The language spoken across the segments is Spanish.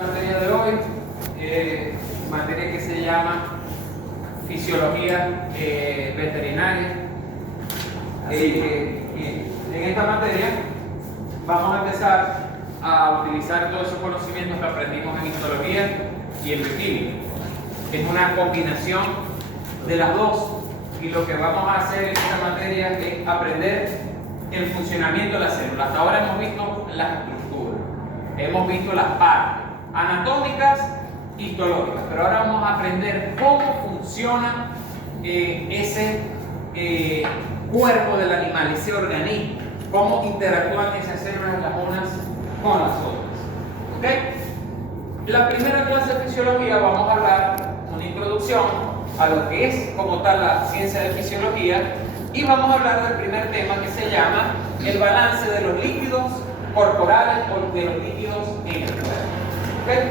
Materia de hoy, materia que se llama fisiología veterinaria. En esta materia vamos a empezar a utilizar todos esos conocimientos que aprendimos en histología y en bioquímica. Es una combinación de las dos, y lo que vamos a hacer en esta materia es aprender el funcionamiento de la célula. Hasta ahora hemos visto las estructuras, hemos visto las partes anatómicas, histológicas, pero ahora vamos a aprender cómo funciona ese cuerpo del animal, ese organismo, cómo interactúan esas células las unas con las otras. ¿Ok? La primera clase de fisiología vamos a hablar una introducción a lo que es como tal la ciencia de fisiología, y vamos a hablar del primer tema, que se llama el balance de los líquidos corporales o de los líquidos en el cuerpo. ¿Okay?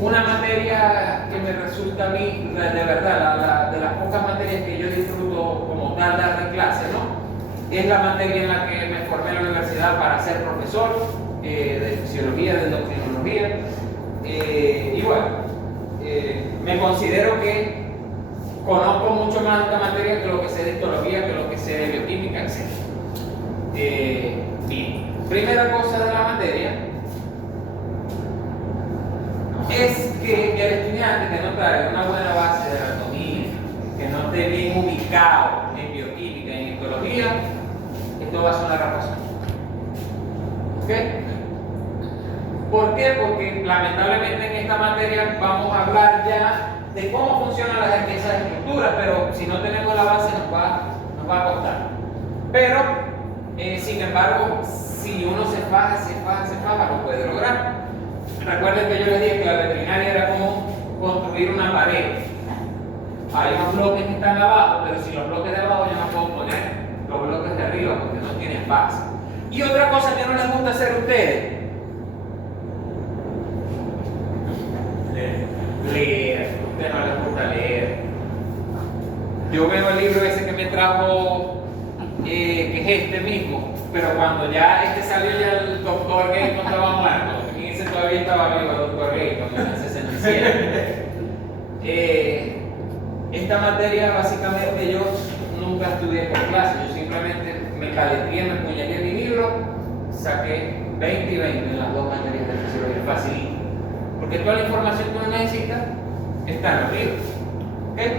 Una materia que me resulta a mí, de verdad, de las pocas materias que yo disfruto como tal dar de clase, ¿no? Es la materia en la que me formé en la universidad para ser profesor de fisiología, de endocrinología. Y bueno, me considero que conozco mucho más de esta materia que lo que sé de histología, que lo que sé de bioquímica, etc. Bien, primera cosa de la materia es que el estudiante que no trae una buena base de anatomía, que no esté bien ubicado en bioquímica y en histología, esto va a sonar raspación. ¿Ok? ¿Por qué? Porque lamentablemente en esta materia vamos a hablar ya de cómo funcionan esas estructuras, pero si no tenemos la base nos va a costar. Pero, sin embargo, si uno se faja, lo puede lograr. Recuerden que yo les dije que la veterinaria era como construir una pared. Hay unos bloques que están abajo, pero si los bloques de abajo yo no puedo poner los bloques de arriba porque no tienen base. Y otra cosa que no les gusta hacer a ustedes, leer. A ustedes no les gusta leer. Yo veo el libro ese que me trajo, que es este mismo, pero cuando ya salió ya el doctor Gayton estaba muerto, y ese todavía estaba vivo, el doctor Gayton, en el 67. Esta materia básicamente yo nunca estudié por clase, yo simplemente me calenté, me puñalé mi libro, saqué 20 y 20 en las dos materias de fisiología, facilito. Porque toda la información que uno necesita está en los libros. ¿Okay?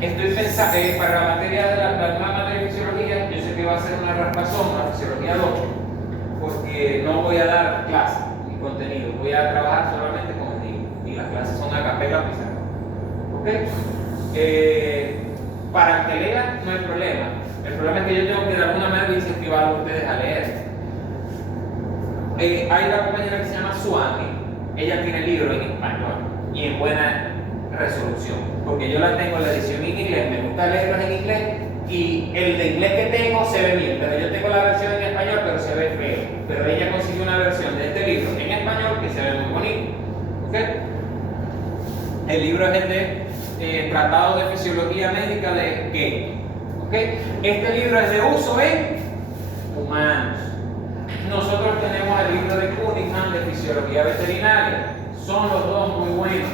Estoy pensando, para la materia de la nueva materia de fisiología, yo sé que va a ser una raspazón, una fisiología 2, porque no voy a dar clase ni contenido, voy a trabajar solamente con el libro, y las clases son a capela pizarra. ¿Okay? Para el que lea no hay problema. El problema es que yo tengo que de alguna manera incentivar a ustedes a leer. Hay una compañera que se llama Suani, ella tiene el libro en español y en buena resolución, porque yo la tengo en la edición en inglés, me gusta leerlos en inglés, y el de inglés que tengo se ve bien, pero yo tengo la versión en español pero se ve feo, pero ella consiguió una versión de este libro en español que se ve muy bonito. ¿Okay? El libro es el de Tratado de Fisiología Médica de Gay. ¿Okay? Este libro es de uso en humanos. Nosotros tenemos el libro de Cunningham de Fisiología Veterinaria, son los dos muy buenos.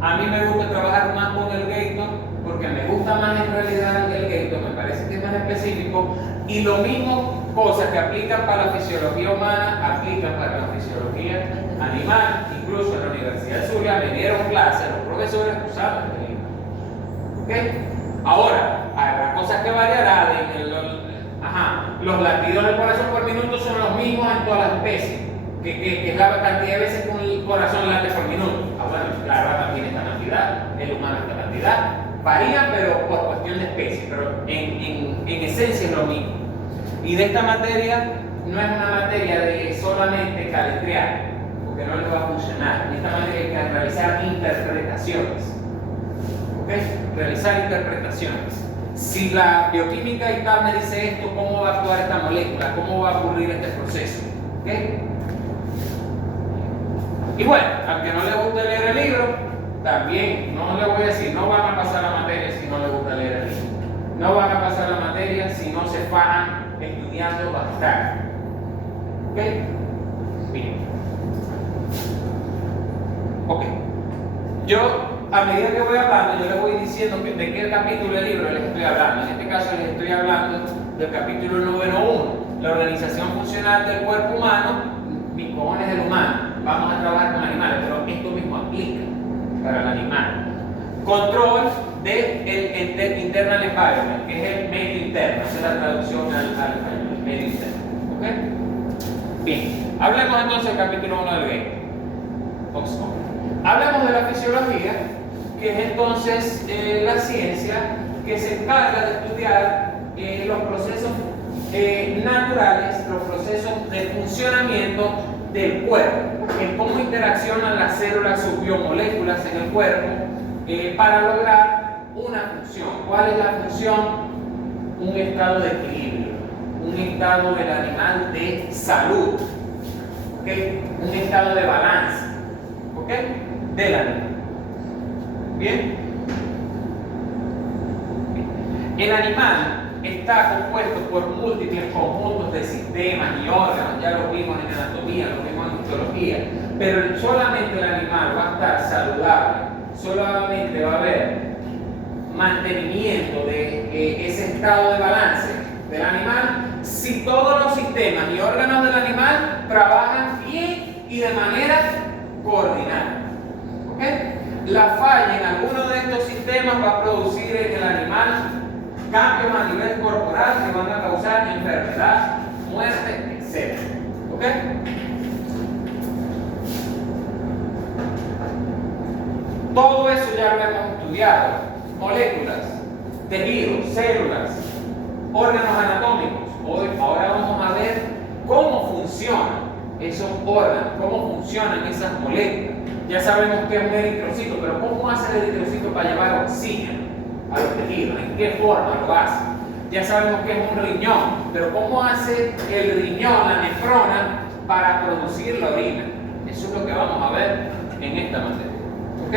A mí me gusta trabajar más con el Gayton porque me gusta más en realidad el Gayton, me parece que es más específico, y lo mismo, cosas que aplican para la fisiología humana, aplican para la fisiología animal. Incluso en la Universidad de Zulia me dieron clases, los profesores usaban el libro. ¿Okay? Ahora, habrá cosas que variarán. Los latidos del corazón por minuto son los mismos en todas las especies, que es la cantidad de veces que un corazón late por minuto. Bueno, claro, también esta cantidad, el humano esta cantidad, varían pero por cuestión de especie, pero en esencia es lo mismo. Y de esta materia no es una materia de solamente caletrear, porque no les va a funcionar. En esta materia hay que realizar interpretaciones. ¿Okay? Realizar interpretaciones. Si la bioquímica y tal me dice esto, ¿cómo va a actuar esta molécula? ¿Cómo va a ocurrir este proceso? ¿Okay? Y bueno, al que no le guste leer el libro, también no le voy a decir, no van a pasar la materia si no le gusta leer el libro. No van a pasar la materia si no se fajan estudiando bastante. ¿Ok? Bien. Ok. Yo, a medida que voy hablando, yo les voy diciendo de qué capítulo del libro les estoy hablando. En este caso les estoy hablando del capítulo número 1, la organización funcional del cuerpo humano, mis cojones del humano. Vamos a trabajar con animales, pero esto mismo aplica para el animal. Control del internal environment, que es el medio interno, esa es la traducción al español, medio interno. ¿Ok? Bien, hablemos entonces del capítulo 1 del game. Oxford. Hablamos de la fisiología, que es entonces la ciencia que se encarga de estudiar los procesos naturales, los procesos de funcionamiento del cuerpo, en cómo interaccionan las células, sus biomoléculas en el cuerpo, para lograr una función. ¿Cuál es la función? Un estado de equilibrio, un estado del animal de salud, ¿okay? Un estado de balance, ¿okay? Del animal. ¿Bien? El animal está compuesto por múltiples conjuntos de sistemas y órganos, ya lo vimos en anatomía, lo vimos en histología, pero solamente el animal va a estar saludable, solamente va a haber mantenimiento de ese estado de balance del animal si todos los sistemas y órganos del animal trabajan bien y de manera coordinada. ¿Ok? La falla en alguno de estos sistemas va a producir en el animal cambios a nivel corporal que van a causar enfermedad, muerte, etc. ¿Ok? Todo eso ya lo hemos estudiado. Moléculas, tejidos, células, órganos anatómicos. Ahora vamos a ver cómo funcionan esos órganos, cómo funcionan esas moléculas. Ya sabemos que es un eritrocito, pero ¿cómo hace el eritrocito para llevar oxígeno a los tejidos? ¿En qué forma lo hace? Ya sabemos que es un riñón, pero ¿cómo hace el riñón, la nefrona, para producir la orina? Eso es lo que vamos a ver en esta materia. ¿Ok?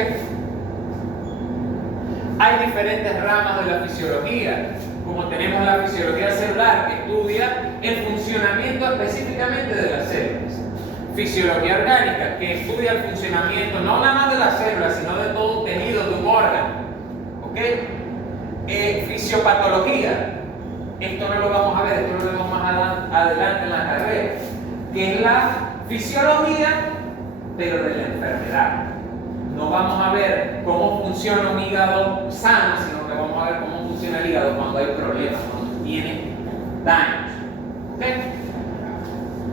Hay diferentes ramas de la fisiología, como tenemos la fisiología celular, que estudia el funcionamiento específicamente de las células. Fisiología orgánica, que estudia el funcionamiento no nada más de las células, sino de todo un tejido, de un órgano. ¿Ok? Fisiopatología, esto no lo vamos a ver, esto lo vemos más adelante en la carrera, que es la fisiología, pero de la enfermedad. No vamos a ver cómo funciona un hígado sano, sino que vamos a ver cómo funciona el hígado cuando hay problemas, cuando tiene daños. ¿Okay?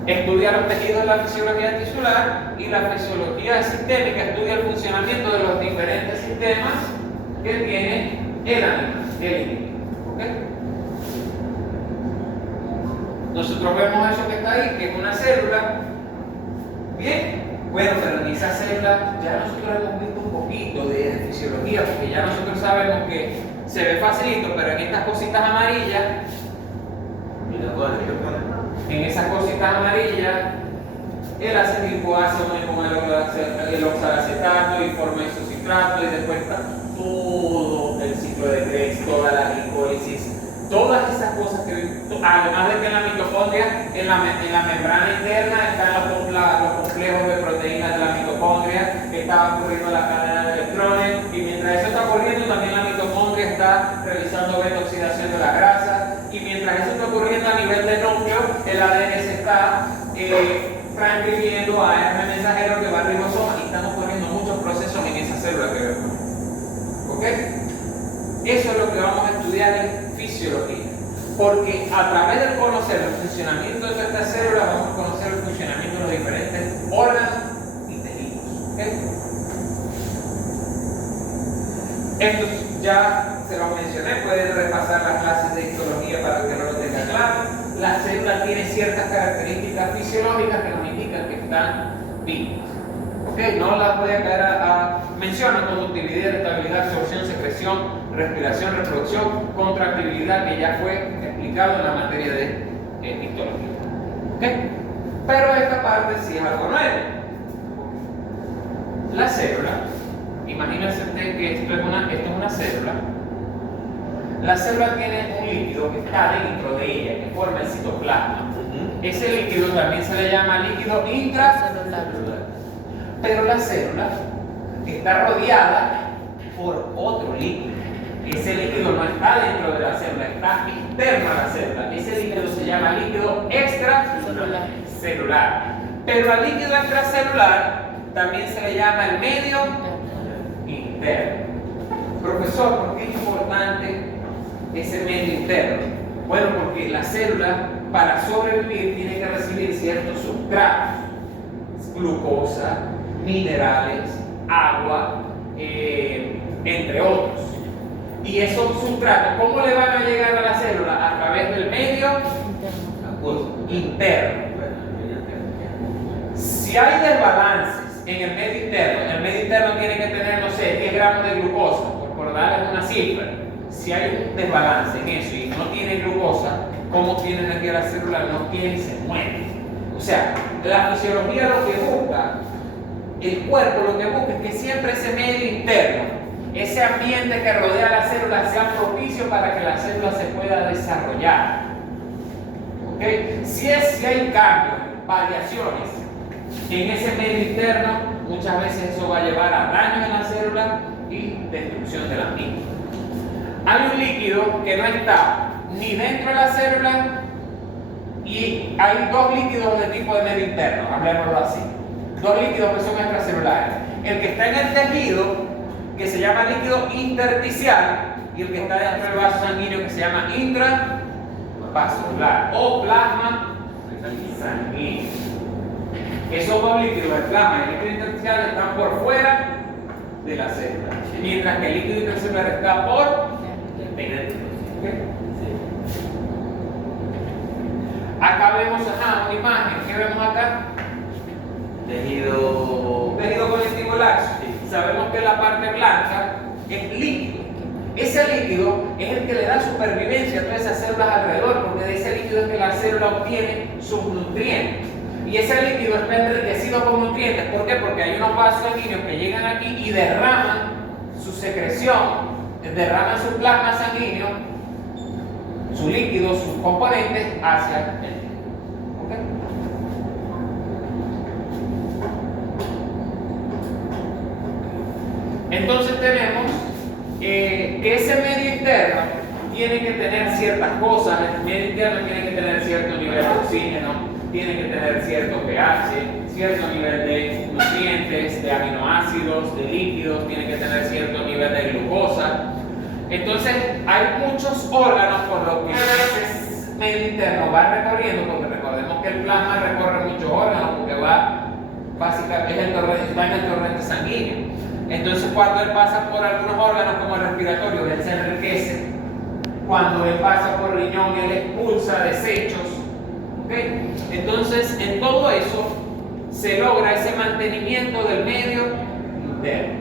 Estudia los tejidos de la fisiología tisular, y la fisiología sistémica estudia el funcionamiento de los diferentes sistemas que tiene el animal, el individuo. ¿Okay? Nosotros vemos eso que está ahí, que es una célula. Bien. Bueno, pero en esa célula ya nosotros hemos visto un poquito de fisiología, porque ya nosotros sabemos que se ve facilito, pero en estas cositas amarillas, en esas cositas amarillas, el acetilcoa se une con el oxalacetato y forma isocitrato, y después está todo el ciclo de Krebs, toda la glicólisis. Todas esas cosas que, además de que en la mitocondria, en la membrana interna están los complejos de proteínas de la mitocondria, que está ocurriendo la cadena de electrones, y mientras eso está ocurriendo, también la mitocondria está realizando beta oxidación de la grasa, y mientras eso está ocurriendo a nivel de núcleo, el ADN se está transcribiendo a ARN mensajero que va al ribosoma, y están ocurriendo muchos procesos en esa célula que vemos. ¿Ok? Eso es lo que vamos a estudiar en fisiología, porque a través de conocer el funcionamiento de estas células vamos a conocer el funcionamiento de los diferentes órganos y tejidos. ¿Okay? Esto ya se lo mencioné, pueden repasar las clases de histología para que no lo tengan claro. La célula tiene ciertas características fisiológicas que nos indican que están vivas. ¿Okay? No las voy a caer mencionan conductividad, estabilidad, absorción, secreción, respiración, reproducción, contractibilidad, que ya fue explicado en la materia de histología. ¿Okay? Pero esta parte sí es algo nuevo. La célula, imagínense que esto es una célula. La célula tiene un líquido que está dentro de ella, que forma el citoplasma. Ese líquido también se le llama líquido intracelular. Pero la célula está rodeada por otro líquido. Ese líquido no está dentro de la célula, está interno a la célula. Ese líquido se llama líquido extracelular. Pero al líquido extracelular también se le llama el medio interno. Profesor, ¿por qué es importante ese medio interno? Bueno, porque la célula para sobrevivir tiene que recibir ciertos sustratos, glucosa, minerales, agua, entre otros. Y esos sustratos, ¿cómo le van a llegar a la célula? A través del medio interno. Si hay desbalances en el medio interno tiene que tener, no sé, 10 gramos de glucosa, por darles una cifra. Si hay un desbalance en eso y no tiene glucosa, ¿cómo tiene energía la célula? No tiene y se muere. O sea, la fisiología lo que busca, el cuerpo lo que busca es que siempre ese medio interno, ese ambiente que rodea a la célula sea propicio para que la célula se pueda desarrollar. ¿Okay? Si hay cambios, variaciones en ese medio interno, muchas veces eso va a llevar a daños en la célula y destrucción de la misma. Hay un líquido que no está ni dentro de la célula y hay dos líquidos de tipo de medio interno, hablemoslo así. Dos líquidos que son extracelulares. El que está en el tejido, que se llama líquido intersticial, y el que está dentro del vaso sanguíneo, que se llama intravascular o plasma sanguíneo. Esos dos líquidos, el plasma y el líquido intersticial, están por fuera de la célula, mientras que el líquido intercelular está por dentro. ¿Okay? Acá vemos una imagen. ¿Qué vemos acá? Tejido Conectivo laxo. Sí. Sabemos que la parte blanca es líquido. Ese líquido es el que le da supervivencia a todas esas células alrededor, porque de ese líquido es que la célula obtiene sus nutrientes. Y ese líquido está enriquecido con nutrientes. ¿Por qué? Porque hay unos vasos sanguíneos que llegan aquí y derraman su secreción, derraman su plasma sanguíneo, su líquido, sus componentes hacia el tejido. ¿Okay? Entonces tenemos que ese medio interno tiene que tener ciertas cosas. El medio interno tiene que tener cierto nivel de oxígeno, tiene que tener cierto pH, cierto nivel de nutrientes, de aminoácidos, de líquidos, tiene que tener cierto nivel de glucosa. Entonces hay muchos órganos por los que ese medio interno va recorriendo, porque recordemos que el plasma recorre muchos órganos, porque básicamente está en el torrente sanguíneo. Entonces cuando él pasa por algunos órganos como el respiratorio, él se enriquece. Cuando él pasa por el riñón, él expulsa desechos. ¿Okay? Entonces en todo eso se logra ese mantenimiento del medio interno.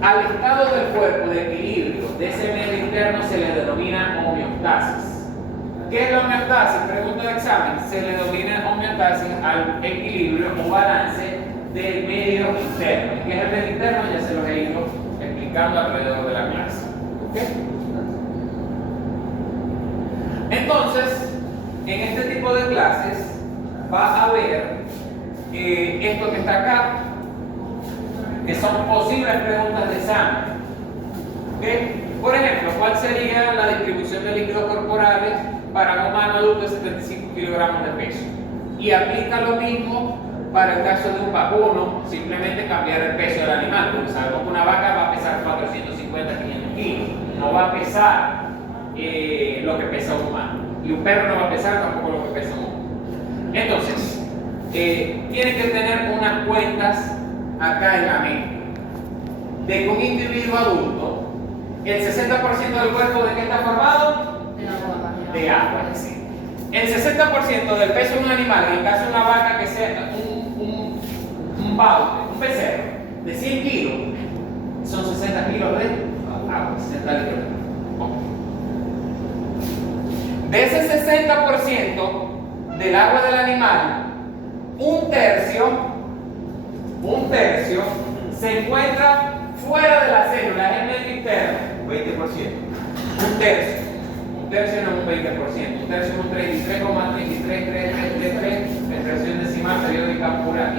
Al estado del cuerpo de equilibrio de ese medio interno se le denomina homeostasis. ¿Qué es la homeostasis? Pregunta de examen. Se le denomina homeostasis al equilibrio o balance del medio interno. ¿Qué es el medio interno? Ya se los he ido explicando alrededor de la clase. ¿Okay? Entonces, en este tipo de clases va a haber esto que está acá, que son posibles preguntas de examen. ¿Okay? Por ejemplo, ¿cuál sería la distribución de líquidos corporales para un humano adulto de 75 kilogramos de peso? Y aplica lo mismo para el caso de un vacuno, simplemente cambiar el peso del animal, porque sabemos que una vaca va a pesar 450, 500 kilos, no va a pesar lo que pesa un humano, y un perro no va a pesar tampoco lo que pesa un humano. Entonces, tienen que tener unas cuentas acá en la mente, de que un individuo adulto, el 60% del cuerpo, ¿de qué está formado? De agua. Es decir, el 60% del peso de un animal, en el caso de una vaca que sea un baute, un becerro de 100 kilos, son 60 kilos de agua, 60 litros de agua. De ese 60% del agua del animal, un tercio se encuentra fuera de la célula, es el medio interno. 20%. Un tercio. un tercio no es un 20%, un tercio es un 33,333333, expresión decimal periódica pura y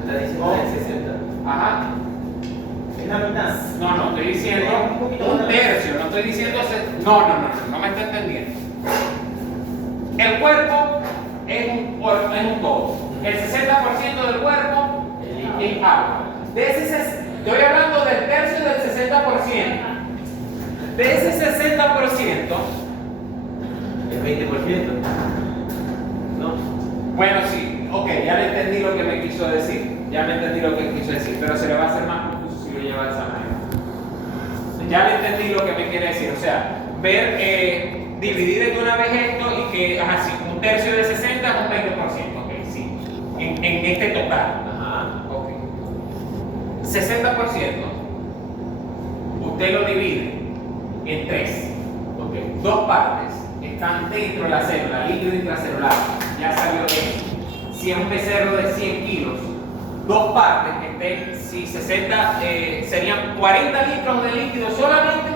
Está diciendo el 60. ajá. Es la mitad. No, no, estoy diciendo un tercio, no estoy diciendo. No me está entendiendo. El cuerpo es un todo. El 60% del cuerpo es agua. De ese, estoy hablando del tercio del 60%. De ese 60%, El 20%. ¿No? bueno, sí, ok, ya le entendí lo que me quiso decir. Ya le entendí lo que quiso decir, pero se le va a hacer más confuso si lo lleva de esa manera. Ya le entendí lo que me quiere decir. O sea, ver, dividir de una vez esto y que, ajá, sí, un tercio de 60 es un 20%. Ok, sí. En este total. Ajá. Ok. 60%, usted lo divide en tres. Ok. Dos partes están dentro de la célula, líquido intracelular. Ya salió esto. Si es un becerro de 100 kilos, dos partes que estén, si 60, serían 40 litros de líquido solamente,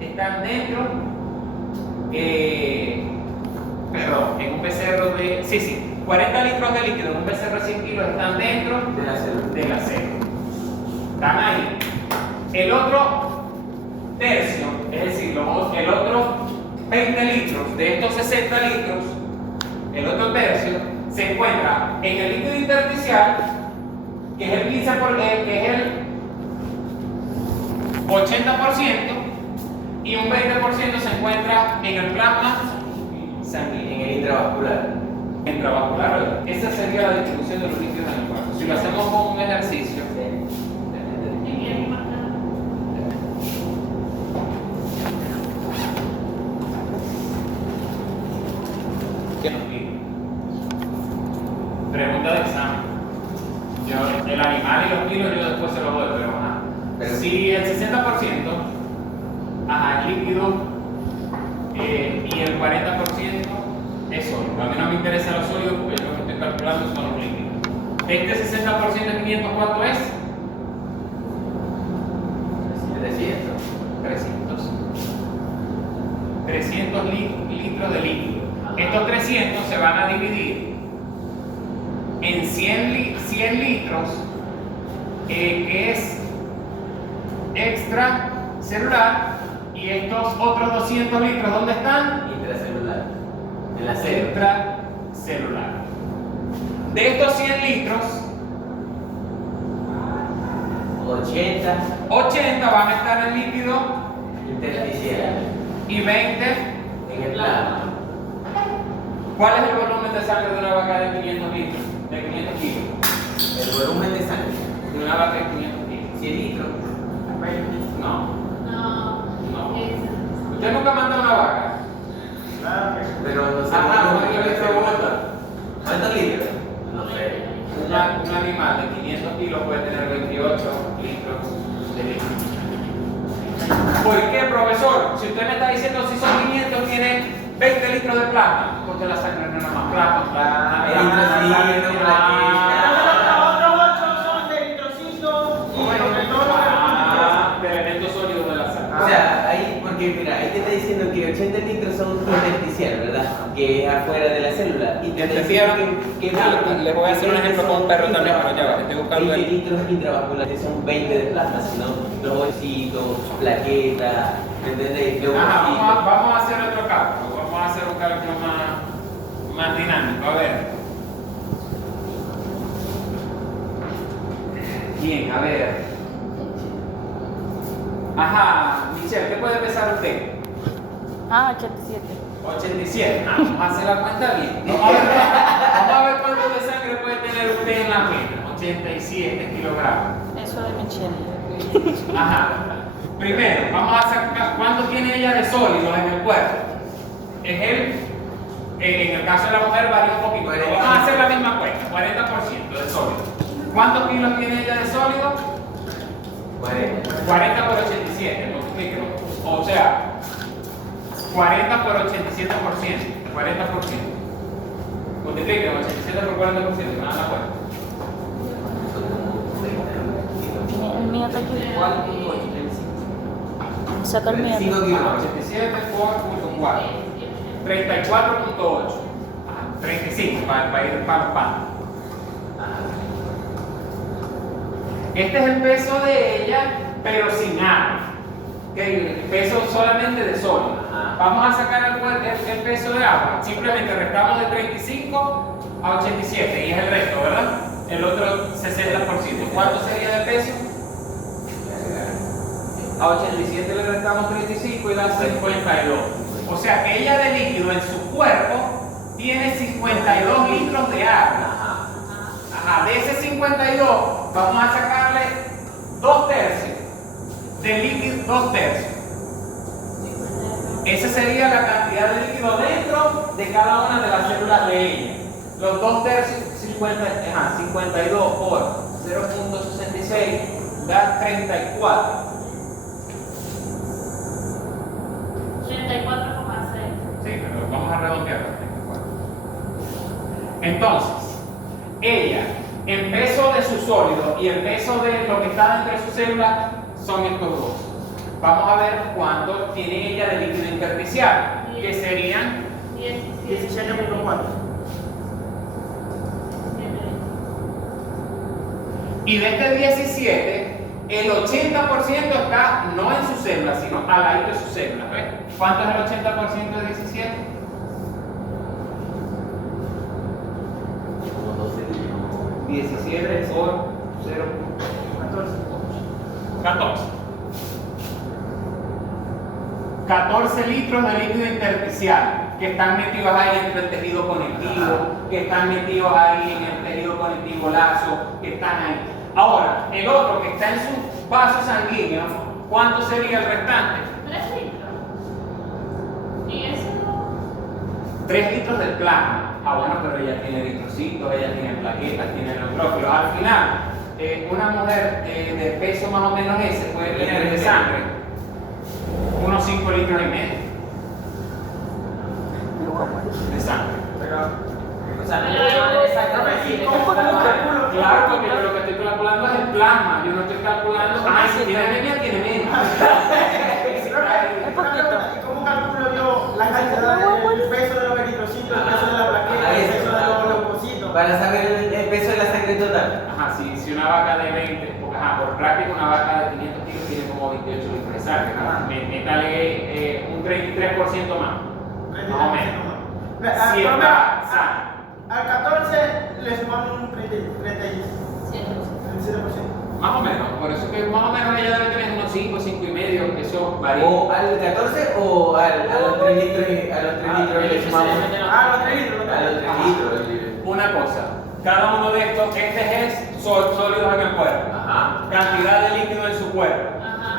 están dentro, perdón, en un becerro de, 40 litros de líquido en un becerro de 100 kilos están dentro De la célula. de la célula. Están ahí. El otro tercio, es decir, el otro 20 litros de estos 60 litros, el otro tercio, se encuentra en el líquido intersticial, que es el 15%, que es el 80%, y un 20% se encuentra en el plasma sanguíneo. En el intravascular. Intravascular. Esa sería la distribución de los líquidos en el cuerpo. Si lo hacemos con un ejercicio, ¿qué nos pide? Pregunta de examen. El animal y los kilos yo después se los doy, pero ajá. Si el 60%, ajá, es líquido, y el 40% es sólido. A mí no me interesa los sólidos porque yo lo que estoy calculando son los líquidos. De este 60% de 500, ¿cuánto es? 300 litros de líquido. Estos 300 se van a dividir en 100 litros, que es extracelular, y estos otros 200 litros, ¿dónde están? Intracelular. En la célula. Intracelular. De estos 100 litros, 80 van a estar en líquido Intersticial. y 20 En el plasma. ¿Cuál es el volumen de sangre de una vaca de 500 litros? De 500 kilos. El volumen de sangre. De una vaca de 500 kilos. 100 litros. No. No. No. ¿Usted nunca manda una vaca? Pero no sé. Ajá, ¿cuántos litros bota? ¿Cuántos litros? No sé. Un animal de 500 kilos puede tener 28 litros de líquido. ¿Por qué, profesor? Si usted me está diciendo si son 500, tiene 20 litros de plasma. Porque la sangre no es nada más plasma. Los otros 8 son de eritrocito y sobre todo los de elementos sólidos de la sangre. O sea, ahí, porque mira, ahí te está diciendo que 80 litros son intersticial, ¿verdad? Que es afuera de la célula. Y te está diciendo que Les voy a hacer un ejemplo con un perro también, pero ya va, estoy buscando 20 el. litros intravasculares son 20 de plasma, sino los huesitos, plaquetas, ¿entendés? Ajá, vamos a hacer otro cálculo. Vamos a hacer un cálculo más dinámico. A ver. Bien, a ver. Ajá, Michelle, ¿qué puede pesar usted? 87. 87. Vamos a hacer la cuenta bien. Vamos a ver cuánto de sangre puede tener usted en la vena. 87 kilogramos. Eso de Michelle. Ajá. Primero, vamos a sacar cuánto tiene ella de sólidos en el cuerpo. Es en el caso de la mujer varía un poquito. Pero vamos a hacer la misma cuenta, 40% de sólido. ¿Cuántos kilos tiene ella de sólido? 40 por 87, multiplíquelo. O sea, 40 por 87%. 40%. Multipliquen 87 por 40%, me dan la cuenta. El mío está aquí. Saca el mío. 5 kilos. 87 por 4. 34.8. 35 para ir para los panos. Este es el peso de ella, pero sin agua. El peso solamente de sólido. Vamos a sacar el peso de agua. Simplemente restamos de 35 a 87 y es el resto, ¿verdad? El otro 60%. ¿Cuánto sería de peso? A 87 le restamos 35 y da 52. O sea que ella de líquido en su cuerpo tiene 52 litros de agua. Ajá, de ese 52 vamos a sacarle 2 tercios de líquido, 2 tercios. Esa sería la cantidad de líquido dentro de cada una de las células de ella. Los 2 tercios, 52 por 0.66 da 34. 34,6. Sí, pero vamos a redondear. Entonces, ella, el peso de su sólido y el peso de lo que está dentro de sus células son estos dos. Vamos a ver cuánto tiene ella de líquido intersticial, que serían 17.4. y de este 17, el 80% está no en sus células, sino al lado de sus células. ¿Ves? ¿Cuánto es el 80% de 17? Como 12 litros. 17 por 0.14. 14 litros de líquido intersticial que están metidos ahí entre el tejido conectivo, que están metidos ahí en el tejido conectivo lazo, que están ahí. Ahora, el otro que está en su vaso sanguíneo, ¿cuánto sería el restante? 3 litros. ¿Y eso no? 3 litros del plasma. Ah, bueno, pero ella tiene eritrocitos, ella tiene plaquetas, tiene neutrófilos. Al final, una mujer de peso más o menos ese puede tener de sangre unos 5 litros y medio de sangre. O sea, Claro, porque yo lo que estoy calculando es el plasma. Yo no estoy calculando. Ah, si tiene anemia, tiene menos. ¿Y cómo calculo yo la cantidad del peso de los eritrocitos, el peso de la plaqueta, el peso de los leucocitos? para saber el peso de la sangre total. Ajá, si una vaca de 20, porque por práctica una vaca de 500 kilos tiene como 28 litros de sangre. Métale un 33% más o menos. Si está sana. Al 14 le sumamos un 37%. Más o menos, por eso que más o menos ella debe tener unos 5, 5 y medio, eso varía. ¿O al 14 o a los 3 litros? A los 3 litros le sumamos. Los 3 litros. A los 3 litros. Una cosa, cada uno de estos, este es sólidos en el cuerpo. Ajá. Cantidad de líquido en su cuerpo.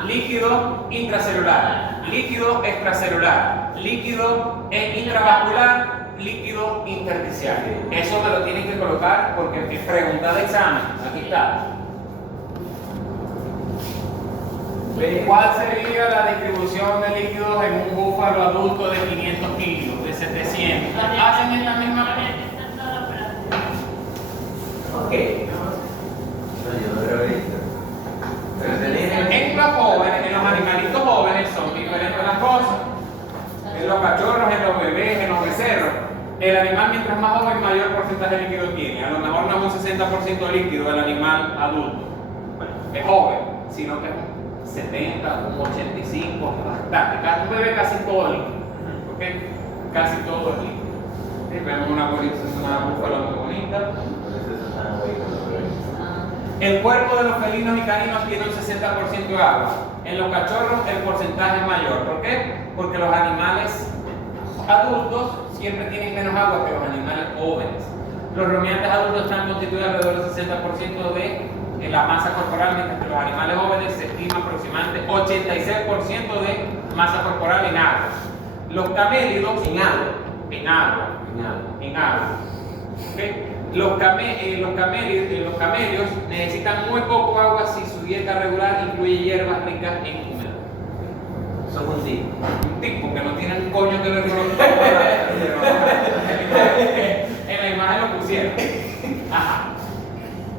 Líquido intracelular, líquido extracelular, líquido intravascular, líquido intersticial. Eso me lo tienen que colocar porque es pregunta de examen. Aquí está. ¿Cuál sería la distribución de líquidos en un búfalo adulto de 500 kilos, de 700? ¿Hacen en la misma manera? Ok. No, yo no lo he visto. En los jóvenes, en los animalitos jóvenes son diferentes las cosas. En los cachorros, en los bebés, en los becerros. El animal mientras más joven mayor porcentaje de líquido tiene. A lo mejor no es un 60% de líquido del animal adulto. Bueno, es joven, sino que es un 70, un 85, bastante. Un bebé casi todo líquido. ¿Ok? Casi todo es líquido. ¿Sí? Vemos una búfala muy bonita. El cuerpo de los felinos y caninos tiene un 60% de agua. En los cachorros el porcentaje es mayor. ¿Por qué? Porque los animales adultos siempre tienen menos agua que los animales jóvenes. Los rumiantes adultos están constituidos alrededor del 60% de la masa corporal, mientras que los animales jóvenes se estima aproximadamente 86% de masa corporal en agua. Los camélidos En agua. en agua. En agua. ¿Okay? Los camelios necesitan muy poco agua si su dieta regular incluye hierbas ricas en húmedo. Son un tipo. Un tipo que no tiene un coño que le en la imagen lo pusieron. Ajá.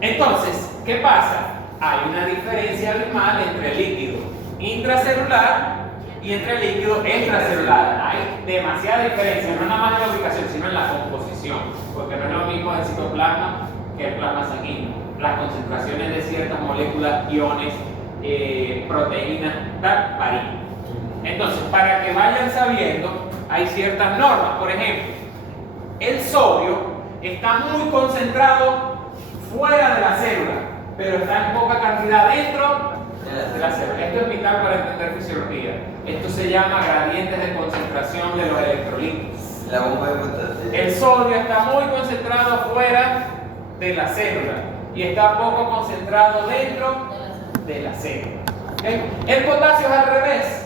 Entonces, ¿qué pasa? Hay una diferencia abismal entre el líquido intracelular y entre el líquido extracelular. Hay demasiada diferencia, no nada más en la ubicación, sino en la composición, porque no es lo mismo el citoplasma que el plasma sanguíneo. Las concentraciones de ciertas moléculas, iones, proteínas, tal, varían. Entonces, para que vayan sabiendo, hay ciertas normas. Por ejemplo, el sodio está muy concentrado fuera de la célula, pero está en poca cantidad dentro de la célula. Esto es vital para entender fisiología. Esto se llama gradientes de concentración de los electrolitos. La bomba de potasio. El sodio está muy concentrado fuera de la célula y está poco concentrado dentro de la célula. ¿Okay? El potasio es al revés.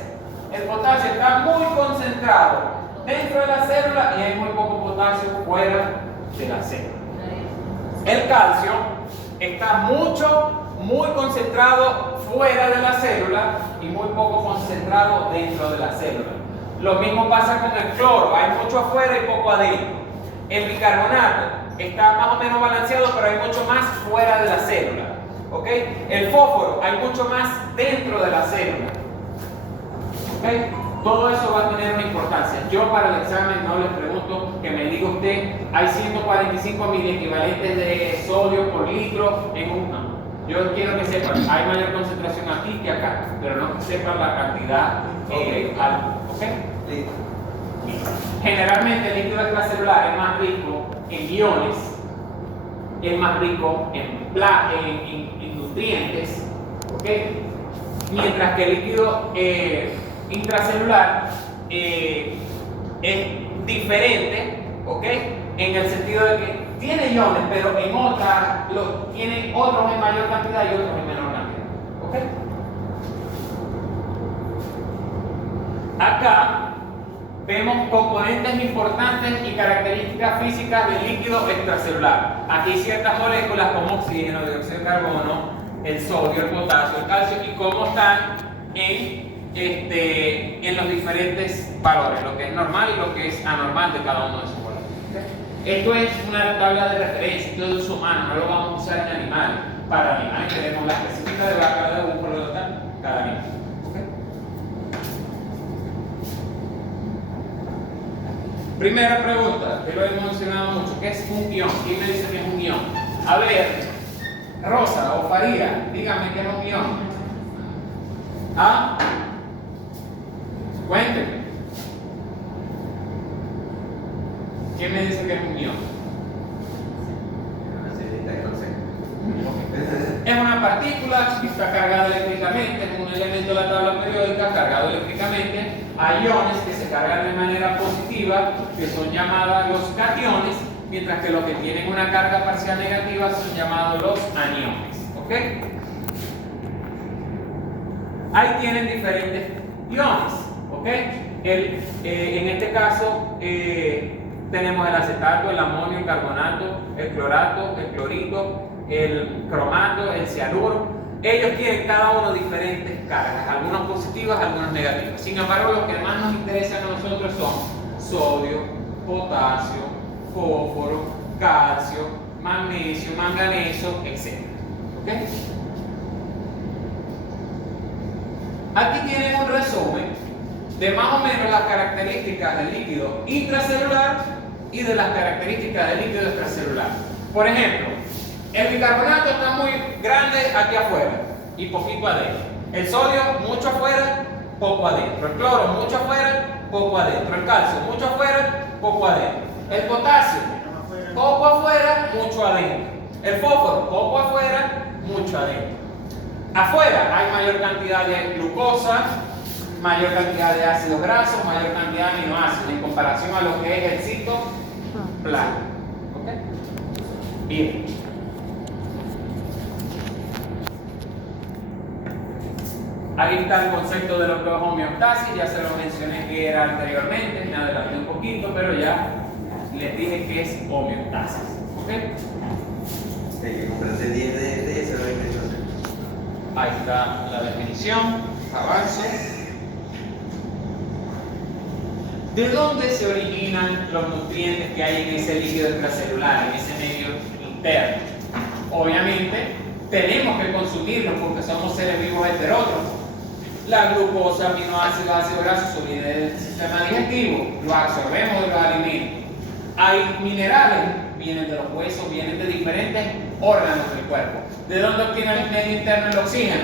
El potasio está muy concentrado dentro de la célula y hay muy poco potasio fuera de la célula. El calcio está muy concentrado fuera de la célula y muy poco concentrado dentro de la célula. Lo mismo pasa con el cloro, hay mucho afuera y poco adentro. El bicarbonato está más o menos balanceado, pero hay mucho más fuera de la célula. ¿Okay? El fósforo, hay mucho más dentro de la célula. ¿Okay? Todo eso va a tener una importancia. Yo para el examen no les pregunto que me diga usted, hay 145 miliequivalentes de sodio por litro en un... No. Yo quiero que sepan, hay mayor concentración aquí que acá, pero no que sepan la cantidad alta. ¿Ok? Listo. Generalmente el líquido extracelular es más rico en iones, es más rico en nutrientes, ¿ok? Mientras que el líquido intracelular es diferente, ¿ok? En el sentido de que tiene iones, pero tiene otros en mayor cantidad y otros en menor cantidad, ¿ok? Acá vemos componentes importantes y características físicas del líquido extracelular. Aquí hay ciertas moléculas como oxígeno, dióxido de carbono, el sodio, el potasio, el calcio y cómo están en los diferentes valores, lo que es normal y lo que es anormal de cada uno de esos valores. ¿Okay? Esto es una tabla de referencia, esto es uso humano, no lo vamos a usar en animales. Para animales tenemos la específica de vaca, de búfalo, de cada animal. ¿Okay? Primera pregunta, que lo hemos mencionado mucho, ¿qué es un ion? ¿Quién me dice que es un ion? A ver, Rosa o Faría, díganme qué es un ion. ¿Ah? Cuéntenme. ¿Quién me dice que es un ion? Es una partícula que está cargada eléctricamente, es un elemento de la tabla periódica cargado eléctricamente. Hay iones que se cargan de manera positiva, que son llamados los cationes, mientras que los que tienen una carga parcial negativa son llamados los aniones. ¿Ok? Ahí tienen diferentes iones. ¿Ok? En este caso tenemos el acetato, el amonio, el carbonato, el clorato, el clorito, el cromato, el cianuro. Ellos tienen cada uno diferentes cargas, algunas positivas, algunas negativas. Sin embargo, los que más nos interesan a nosotros son sodio, potasio, fósforo, calcio, magnesio, manganeso, etc. ¿Okay? Aquí tienen un resumen de más o menos las características del líquido intracelular y de las características del líquido extracelular. Por ejemplo, el bicarbonato está muy grande aquí afuera y poquito adentro. El sodio mucho afuera, poco adentro. El cloro mucho afuera, poco adentro. El calcio mucho afuera, poco adentro. El potasio poco afuera, mucho adentro. El fósforo poco afuera, mucho adentro. Afuera hay mayor cantidad de glucosa, mayor cantidad de ácidos grasos, mayor cantidad de aminoácidos en comparación a lo que es el citoplasma. ¿Okay? Bien. Ahí está el concepto de lo que es homeostasis, ya se lo mencioné que era anteriormente, me adelanté un poquito, pero ya les dije que es homeostasis. ¿Ok? Hay que comprarse 10 de eso, ¿no? Ahí está la definición, avanzo. ¿De dónde se originan los nutrientes que hay en ese líquido extracelular, en ese medio interno? Obviamente, tenemos que consumirlos porque somos seres vivos heterótrofos. La glucosa, aminoácidos, ácidos grasos vienen del sistema digestivo, los absorbemos de los alimentos. Hay minerales, vienen de los huesos, vienen de diferentes órganos del cuerpo. ¿De dónde obtiene el medio interno el oxígeno?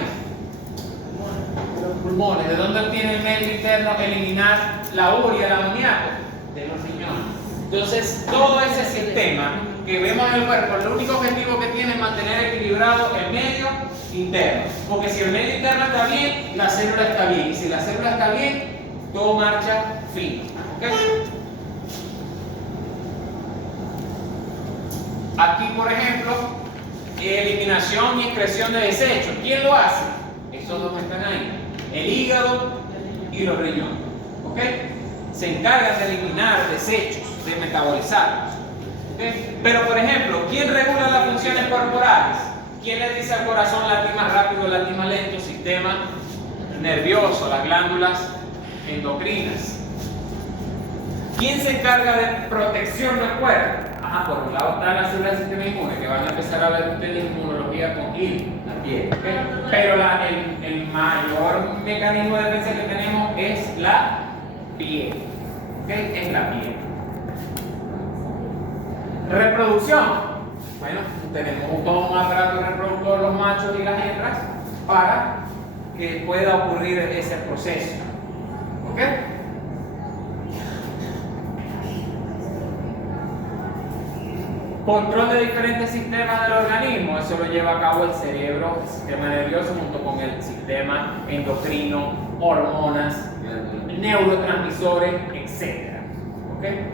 De los pulmones. ¿De dónde obtiene el medio interno eliminar la urea, el amoníaco? De los riñones. Entonces, todo ese sistema que vemos en el cuerpo, el único objetivo que tiene es mantener equilibrado el medio interno. Porque si el medio interno está bien, la célula está bien. Y si la célula está bien, todo marcha fino. ¿Okay? Aquí, por ejemplo, eliminación y excreción de desechos. ¿Quién lo hace? Esos dos están ahí. El hígado y los riñones. ¿Ok? Se encargan de eliminar desechos, de metabolizarlos. ¿Okay? Pero, por ejemplo, ¿quién regula las funciones corporales? ¿Quién le dice al corazón latir más rápido, latir más lento? Sistema nervioso, las glándulas endocrinas. ¿Quién se encarga de protección del cuerpo? Por un lado están las células del sistema inmune, que van a empezar a ver ustedes inmunología con la piel. ¿Okay? Pero el mayor mecanismo de defensa que tenemos es la piel. ¿Okay? Es la piel. Reproducción. Bueno, tenemos todo un aparato reproductor, los machos y las hembras, para que pueda ocurrir ese proceso. ¿Ok? Control de diferentes sistemas del organismo, eso lo lleva a cabo el cerebro, el sistema nervioso junto con el sistema endocrino, hormonas, neurotransmisores, etc. ¿Okay?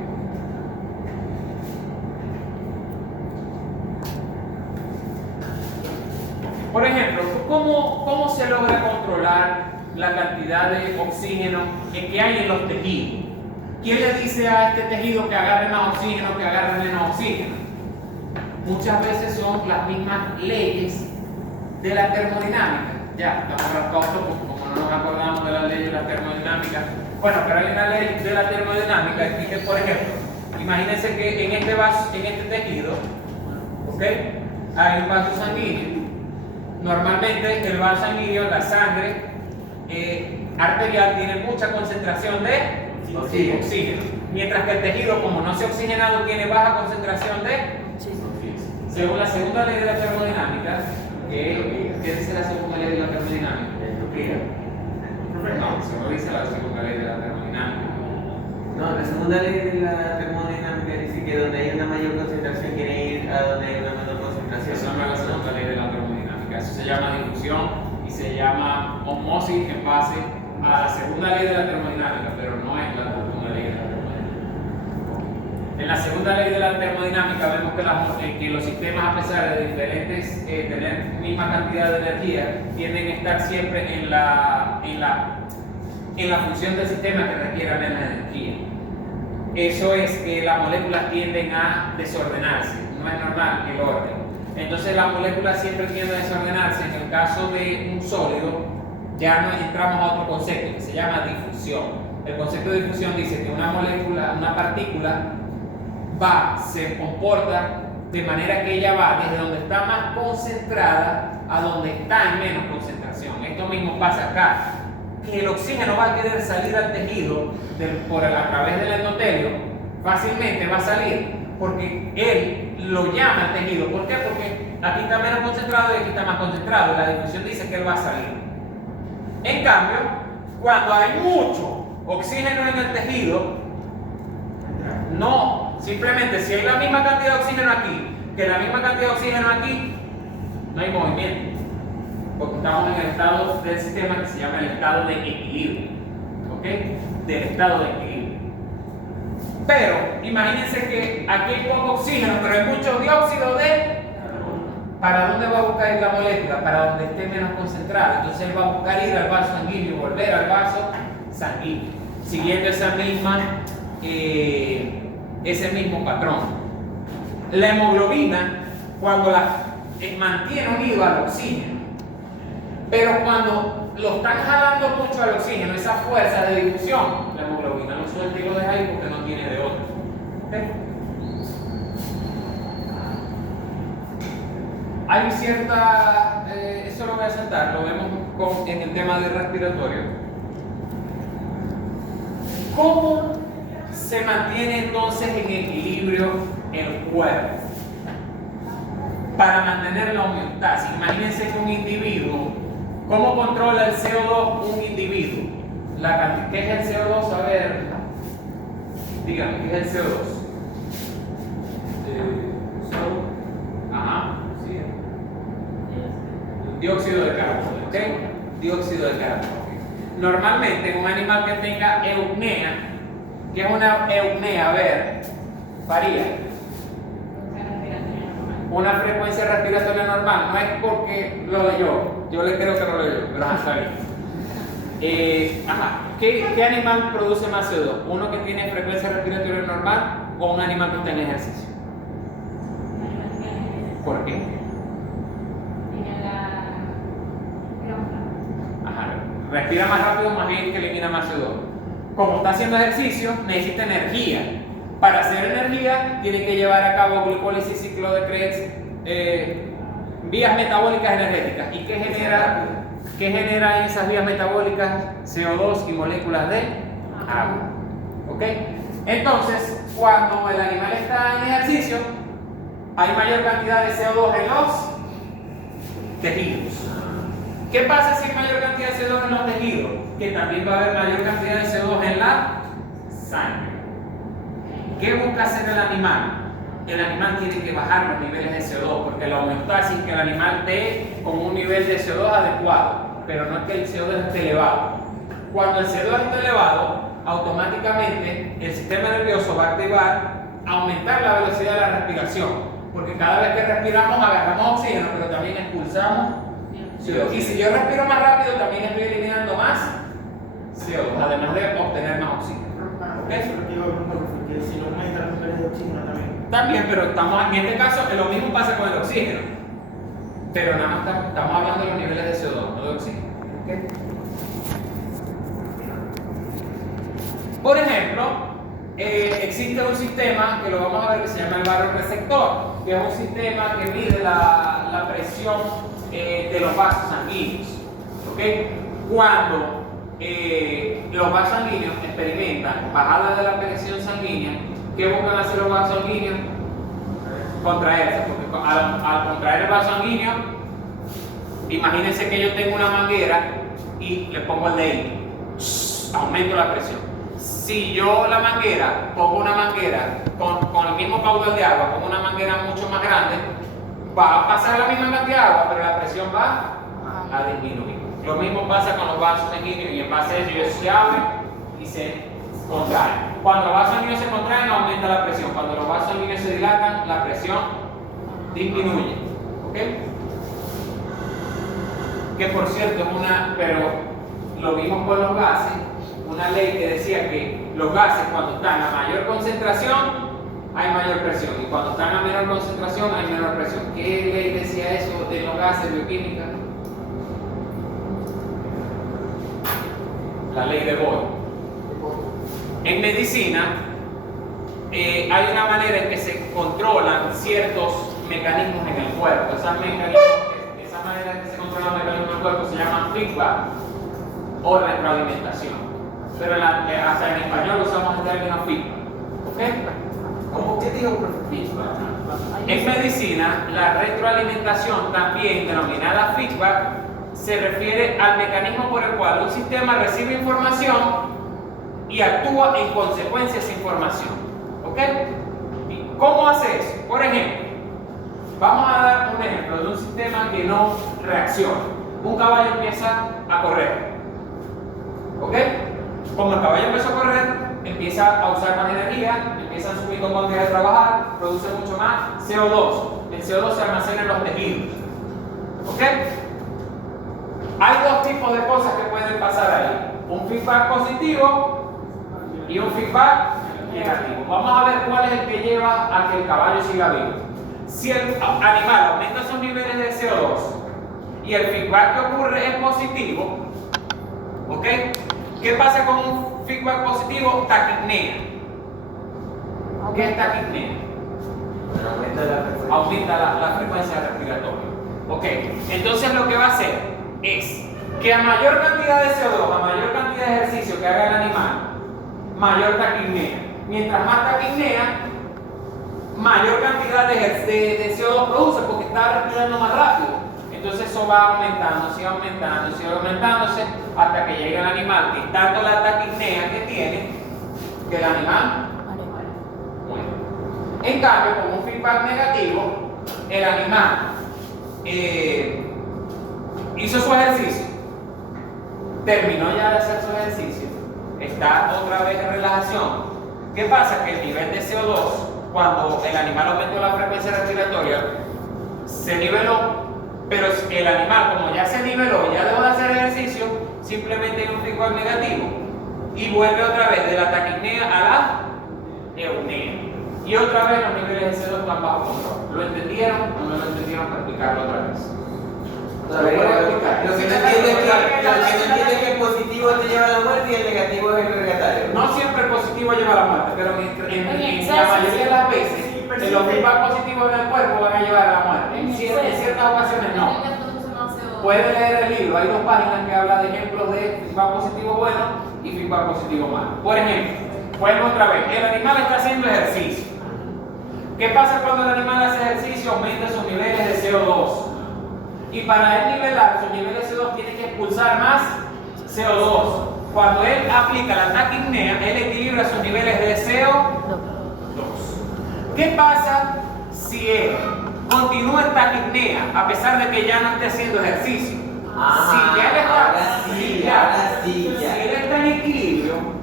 Por ejemplo, ¿cómo se logra controlar la cantidad de oxígeno que hay en los tejidos? ¿Quién le dice a este tejido que agarre más oxígeno, que agarre menos oxígeno? Muchas veces son las mismas leyes de la termodinámica. Ya, estamos ratos como no nos acordamos de las leyes de la termodinámica. Bueno, pero hay una ley de la termodinámica que, por ejemplo, imagínense que en este vaso, en este tejido, ¿ok? Hay un vaso sanguíneo. Normalmente el vaso sanguíneo, la sangre arterial, tiene mucha concentración de oxígeno. Mientras que el tejido, como no se ha oxigenado, tiene baja concentración de según la segunda ley de la termodinámica. ¿Qué dice la segunda ley de la termodinámica? No, se lo dice la segunda ley de la termodinámica. No, la segunda ley de la termodinámica dice que donde hay una mayor concentración quiere ir a donde hay una menor concentración. Eso no es la segunda ley de la termodinámica. Eso se llama difusión y se llama osmosis en base a la segunda ley de la termodinámica, pero no es la segunda ley de la termodinámica. En la segunda ley de la termodinámica vemos que los sistemas, a pesar de diferentes, tener misma cantidad de energía, tienden a estar siempre en la función del sistema que requiera menos energía. Eso es que las moléculas tienden a desordenarse, no es normal el orden. Entonces las moléculas siempre tienden a desordenarse. En el caso de un sólido, ya no entramos a otro concepto que se llama difusión. El concepto de difusión dice que una molécula, una partícula, se comporta de manera que ella va desde donde está más concentrada a donde está en menos concentración. Esto mismo pasa acá, que el oxígeno va a querer salir al tejido a través del endotelio, fácilmente va a salir, porque él lo llama al tejido. ¿Por qué? Porque aquí está menos concentrado y aquí está más concentrado. La difusión dice que él va a salir. En cambio, cuando hay mucho oxígeno en el tejido, no, simplemente si hay la misma cantidad de oxígeno aquí que la misma cantidad de oxígeno aquí, no hay movimiento, porque estamos en el estado del sistema que se llama el estado de equilibrio. ¿Ok? Del estado de equilibrio. Pero imagínense que aquí hay poco oxígeno, pero hay mucho dióxido de carbono. ¿Para dónde va a buscar ir la molécula? Para donde esté menos concentrada. Entonces él va a buscar ir al vaso sanguíneo y volver al vaso sanguíneo, siguiendo ese mismo patrón. La hemoglobina, cuando mantiene unido al oxígeno, pero cuando lo están jalando mucho al oxígeno, esa fuerza de difusión, la hemoglobina lo suelta y lo deja ahí porque no tiene de otro. ¿Okay? Hay cierta eso lo voy a saltar, lo vemos en el tema del respiratorio. ¿Cómo se mantiene entonces en equilibrio el cuerpo? Para mantener la homeostasis. Imagínense que un individuo, ¿cómo controla el CO2 un individuo? ¿Qué es el CO2? A ver, dígame, ¿qué es el CO2? Ajá. Sí. Dióxido de carbono, ¿ok? Dióxido de carbono. Normalmente un animal que tenga eupnea, que es una eupnea, a ver, varía. Una frecuencia respiratoria normal, no es porque lo leyó, yo le creo que no lo leyó, pero está bien. ¿Qué animal produce más CO2? ¿Uno que tiene frecuencia respiratoria normal o un animal que está en ejercicio? ¿Por qué? Respira más rápido, más bien que elimina más CO2. Como está haciendo ejercicio, necesita energía. Para hacer energía, tiene que llevar a cabo glicólisis, ciclo de Krebs, vías metabólicas energéticas. ¿Y qué genera en esas vías metabólicas? CO2 y moléculas de agua. ¿Ok? Entonces, cuando el animal está en ejercicio, hay mayor cantidad de CO2 en los tejidos. ¿Qué pasa si hay mayor cantidad de CO2 en los tejidos? Que también va a haber mayor cantidad de CO2 en la sangre. ¿Qué busca hacer el animal? El animal tiene que bajar los niveles de CO2, porque la homeostasis es que el animal esté con un nivel de CO2 adecuado, pero no es que el CO2 esté elevado. Cuando el CO2 está elevado, automáticamente el sistema nervioso va a activar, aumentar la velocidad de la respiración, porque cada vez que respiramos agarramos oxígeno, pero también expulsamos CO2. Y si yo respiro más rápido, también estoy eliminando más CO2, además de obtener más oxígeno. Eso es lo que digo, porque si no aumenta los niveles de oxígeno también. También, pero en este caso lo mismo pasa con el oxígeno. Pero nada más estamos hablando de los niveles de CO2, no de oxígeno. ¿Okay? Por ejemplo, existe un sistema que lo vamos a ver que se llama el barorreceptor, que es un sistema que mide la presión de los vasos sanguíneos. ¿Okay? Cuando los vasos sanguíneos experimentan bajada de la presión sanguínea, ¿qué buscan hacer los vasos sanguíneos? Contraerse, porque al contraer el vaso sanguíneo, imagínense que yo tengo una manguera y le pongo el dedito, aumento la presión. Si yo la manguera, pongo una manguera con el mismo caudal de agua, pongo una manguera mucho más grande, va a pasar la misma cantidad de agua, pero la presión va a disminuir. Lo mismo pasa con los vasos sanguíneos y en base a eso se abren y se contraen. Cuando los vasos sanguíneos se contraen, aumenta la presión. Cuando los vasos sanguíneos se dilatan, la presión disminuye. ¿Ok? Que por cierto es pero lo vimos con los gases, una ley que decía que los gases cuando están a mayor concentración hay mayor presión y cuando están a menor concentración hay menor presión. ¿Qué ley decía eso de los gases bioquímicos? La ley de Boyle. En medicina hay una manera en que se controlan ciertos mecanismos en el cuerpo. Esa manera en que se controlan los mecanismos en el cuerpo se llama feedback o retroalimentación. Pero hasta en español usamos el término feedback. ¿Ok? ¿Cómo? ¿Qué digo por feedback? En medicina, la retroalimentación, también denominada feedback, se refiere al mecanismo por el cual un sistema recibe información y actúa en consecuencia de esa información. ¿Ok? ¿Y cómo hace eso? Por ejemplo, vamos a dar un ejemplo de un sistema que no reacciona. Un caballo empieza a correr. ¿Ok? Como el caballo empezó a correr, empieza a usar más energía, empiezan sus mitocondrias a trabajar, produce mucho más CO2. El CO2 se almacena en los tejidos. ¿Ok? Hay dos tipos de cosas que pueden pasar ahí. Un feedback positivo y un feedback negativo. Vamos a ver cuál es el que lleva a que el caballo siga vivo. Si el animal aumenta sus niveles de CO2 y el feedback que ocurre es positivo, ¿ok? ¿Qué pasa con un feedback positivo? Taquipnea. ¿Qué es taquipnea? Aumenta la frecuencia. Aumenta la frecuencia respiratoria. Ok, entonces lo que va a hacer es que a mayor cantidad de CO2, a mayor cantidad de ejercicio que haga el animal, mayor taquipnea. Mientras más taquipnea, mayor cantidad de CO2 produce porque está respirando más rápido. Entonces eso va aumentando, sigue aumentando, sigue aumentándose hasta que llega el animal que tanto la taquipnea que tiene, que el animal muere. En cambio, con un feedback negativo, el animal hizo su ejercicio, terminó ya de hacer su ejercicio, está otra vez en relajación. ¿Qué pasa? Que el nivel de CO2, cuando el animal aumentó la frecuencia respiratoria, se niveló, pero el animal, como ya se niveló, ya dejó de hacer ejercicio, simplemente hay un feedback negativo y vuelve otra vez de la taquipnea a la eupnea. Y otra vez los niveles de CO2 están bajo control. ¿Lo entendieron o no lo entendieron? Para explicarlo otra vez. Lo que no entiendo es que el positivo te lleva a la muerte y el negativo es el regatario. No siempre el positivo lleva a la muerte, pero en la mayoría de las veces los feedback positivos del cuerpo van a llevar a la muerte. En ciertas ocasiones no. Puede leer el libro, hay 2 páginas que hablan de ejemplos de feedback positivo bueno y feedback positivo malo. Por ejemplo, vuelvo otra vez, el animal está haciendo ejercicio. ¿Qué pasa cuando el animal hace ejercicio? Aumenta sus niveles de CO2. Y para él nivelar sus niveles de CO2 tiene que expulsar más CO2. Cuando él aplica la taquipnea, él equilibra sus niveles de CO2. ¿Qué pasa si él continúa en taquipnea a pesar de que ya no esté haciendo ejercicio? Si él está en equilibrio,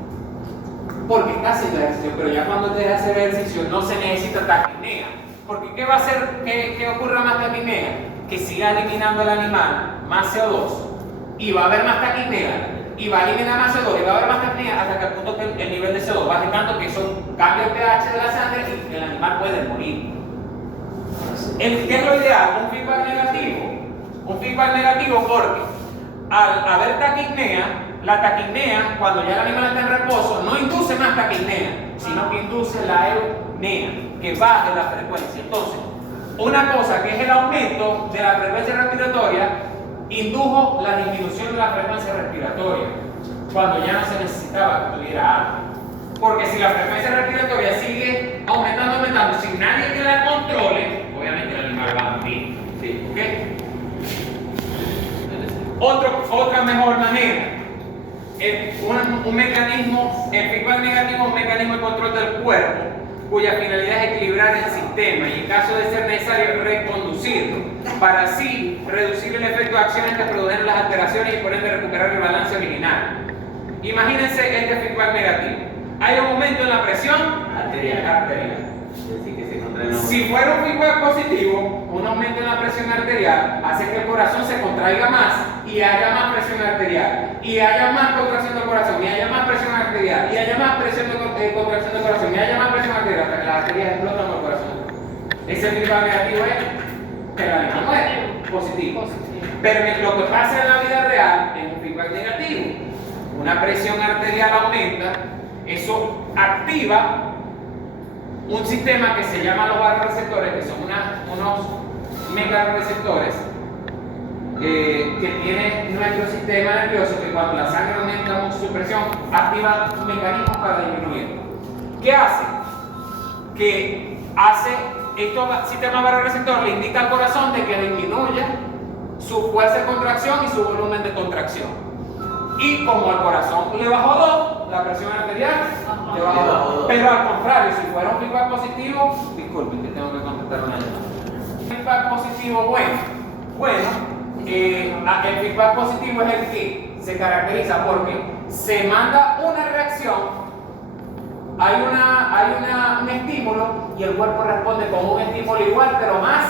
porque está haciendo ejercicio, pero ya cuando deja de hacer ejercicio no se necesita taquipnea. Porque ¿qué va a hacer que ocurra más taquipnea? Que siga eliminando el animal más CO2 y va a haber más taquipnea y va a eliminar más CO2 y va a haber más taquipnea hasta que al punto que el nivel de CO2 baje tanto que eso cambia el pH de la sangre y el animal puede morir. ¿Qué es lo ideal? Un feedback negativo. Un feedback negativo porque al haber taquipnea, la taquipnea, cuando ya el animal está en reposo, no induce más taquipnea, sino que induce la eupnea, que baje la frecuencia. Entonces, una cosa que es el aumento de la frecuencia respiratoria indujo la disminución de la frecuencia respiratoria cuando ya no se necesitaba que tuviera algo. Porque si la frecuencia respiratoria sigue aumentando, sin nadie que la controle, obviamente el animal va a morir. ¿Sí? ¿Okay? Otra mejor manera, un mecanismo, el feedback negativo es un mecanismo de control del cuerpo cuya finalidad es equilibrar el sistema y en caso de ser necesario reconducirlo para así reducir el efecto de acciones que produjeron las alteraciones y por ende recuperar el balance original. Imagínense este feedback negativo. Hay un aumento en la presión arterial. Si fuera un feedback positivo, un aumento en la presión arterial hace que el corazón se contraiga más y haya más presión arterial, y haya más contracción del corazón, y haya más presión arterial, y haya más presión de contracción del corazón, y haya más presión arterial hasta que las arterias explotan por el corazón. Ese feedback negativo es que el animal muere, positivo. Pero lo que pasa en la vida real es un feedback negativo. Una presión arterial aumenta, eso activa un sistema que se llama los vasoreceptores, que son unos megareceptores que tiene nuestro sistema nervioso, que cuando la sangre aumenta mucho su presión, activa mecanismos para disminuir. ¿Qué hace? Que hace estos sistemas vasoreceptores le indica al corazón de que disminuya su fuerza de contracción y su volumen de contracción. Y como al corazón le bajó 2, la presión arterial le bajó 2. Pero al contrario, si fuera un feedback positivo, disculpen que tengo que contestar una llamada. Feedback positivo bueno, el feedback positivo es el que se caracteriza porque se manda una reacción, hay un estímulo y el cuerpo responde con un estímulo igual pero más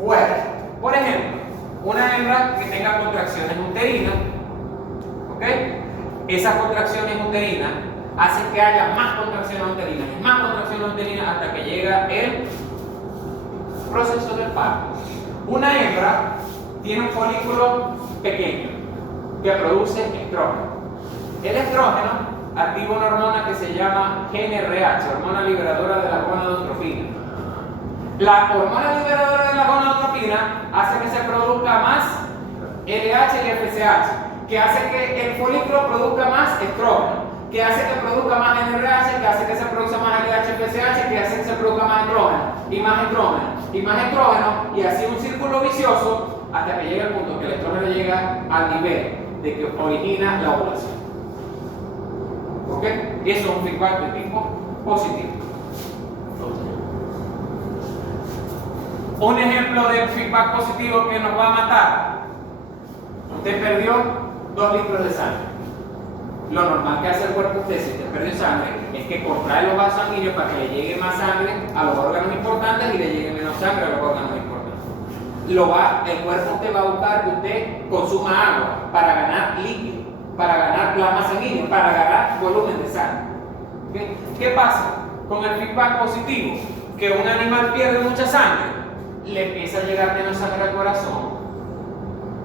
fuerte. Por ejemplo, una hembra que tenga contracciones uterinas, ¿ok? Esas contracciones uterinas hacen que haya más contracciones uterinas y más contracciones uterinas hasta que llega el proceso del parto. Una hembra tiene un folículo pequeño que produce estrógeno. El estrógeno activa una hormona que se llama GnRH, hormona liberadora de la gonadotropina. La hormona liberadora de la gonadotropina hace que se produzca más LH y FSH, que hace que el folículo produzca más estrógeno, que hace que produzca más NRH, que hace que se produzca más LH y FSH, que hace que se produzca más estrógeno, y más estrógeno, y más estrógeno, y así un círculo vicioso hasta que llega el punto que el estrógeno llega al nivel de que origina la ovulación. ¿Ok? Y eso es un feedback de tipo positivo. Un ejemplo de feedback positivo que nos va a matar. Usted perdió 2 litros de sangre. Lo normal que hace el cuerpo usted si usted perdió sangre es que contrae los vasos sanguíneos para que le llegue más sangre a los órganos importantes y le llegue menos sangre a los órganos importantes. El cuerpo usted va a buscar que usted consuma agua para ganar líquido, para ganar plasma sanguíneo, para ganar volumen de sangre. ¿Okay? ¿Qué pasa con el feedback positivo? Que un animal pierde mucha sangre, le empieza a llegar menos sangre al corazón.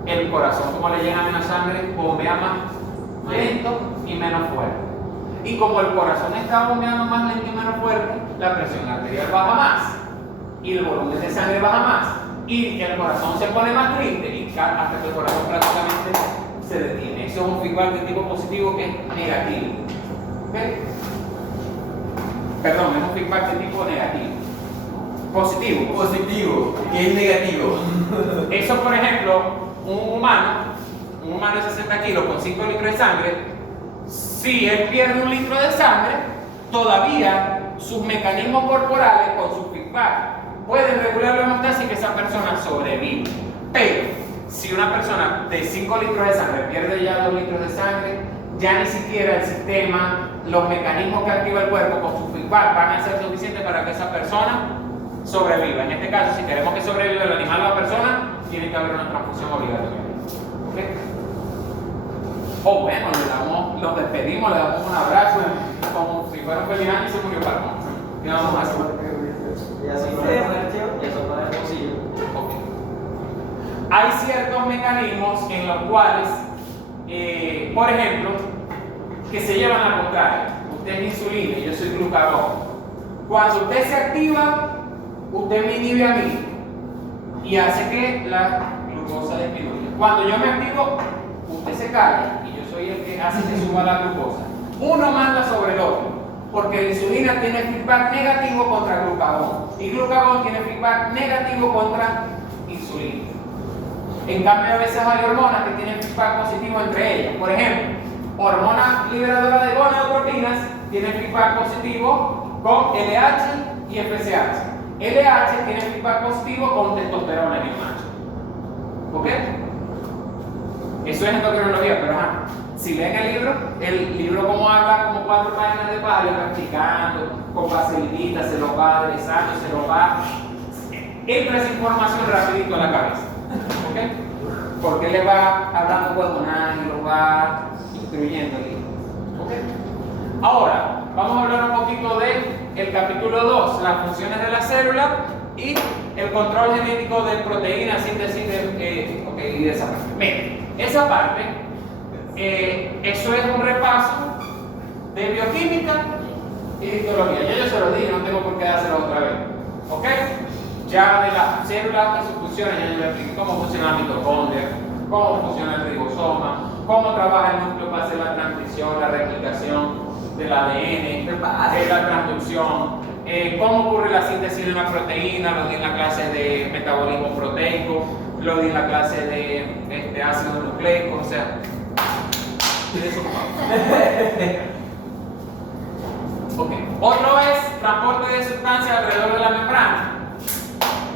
El corazón, como le llega menos sangre, bombea más lento y menos fuerte. Y como el corazón está bombeando más lento y menos fuerte, la presión arterial baja más y el volumen de sangre baja más y el corazón se pone más triste y hasta que el corazón prácticamente se detiene. Eso es un feedback de tipo positivo que es negativo. ¿Okay? Perdón, es un feedback de tipo negativo. Positivo. Positivo, que es negativo. Eso, por ejemplo, un humano de 60 kilos con 5 litros de sangre, si él pierde 1 litro de sangre, todavía sus mecanismos corporales con su feedback pueden regular la homeostasis y que esa persona sobrevive. Pero si una persona de 5 litros de sangre pierde ya 2 litros de sangre, ya ni siquiera el sistema, los mecanismos que activa el cuerpo con su feedback van a ser suficientes para que esa persona sobreviva. En este caso, si queremos que sobreviva el animal o la persona, tiene que haber una transfusión obligatoria. ¿Okay? O bueno, los despedimos, le damos un abrazo, como si fuera un feliz año y se murió para nosotros. ¿Qué vamos a hacer? Ya se puede el bolsillo. Okay. Hay ciertos mecanismos en los cuales, por ejemplo, que se llevan al contrario. Usted es insulina y yo soy glucagón. Cuando usted se activa, usted me inhibe a mí y hace que la glucosa disminuya. Cuando yo me activo, usted se calla y yo soy el que hace que suba la glucosa. Uno manda sobre el otro, porque la insulina tiene feedback negativo contra glucagón y glucagón tiene feedback negativo contra insulina. En cambio, a veces hay hormonas que tienen feedback positivo entre ellas. Por ejemplo, hormona liberadora de gonadotropinas tiene feedback positivo con LH y FSH. LH tiene feedback positivo con testosterona en el macho. ¿Ok? Eso es endocrinología, pero si leen el libro como habla, como 4 páginas de página, explicando, con facilita, se lo va aderezando, se lo va. Entra esa información rapidito a la cabeza. ¿Ok? Porque le va hablando huevonada y lo va instruyendo. ¿Ok? Ahora, vamos a hablar un poquito del capítulo 2, las funciones de la célula y el control genético de proteínas, síntesis y de esa parte. Miren, esa parte, eso es un repaso de bioquímica y de histología. Ya yo se lo dije, no tengo por qué hacerlo otra vez. ¿Ok? Ya de las células y sus funciones, ya yo le expliqué cómo funciona la mitocondria, cómo funciona el ribosoma, cómo trabaja el núcleo para hacer la transcripción, la replicación del ADN, de la transducción, cómo ocurre la síntesis de una proteína, lo di en la clase de metabolismo proteico, lo di en la clase de ácido nucleico, o sea, de eso ok. Otra vez, transporte de sustancias alrededor de la membrana.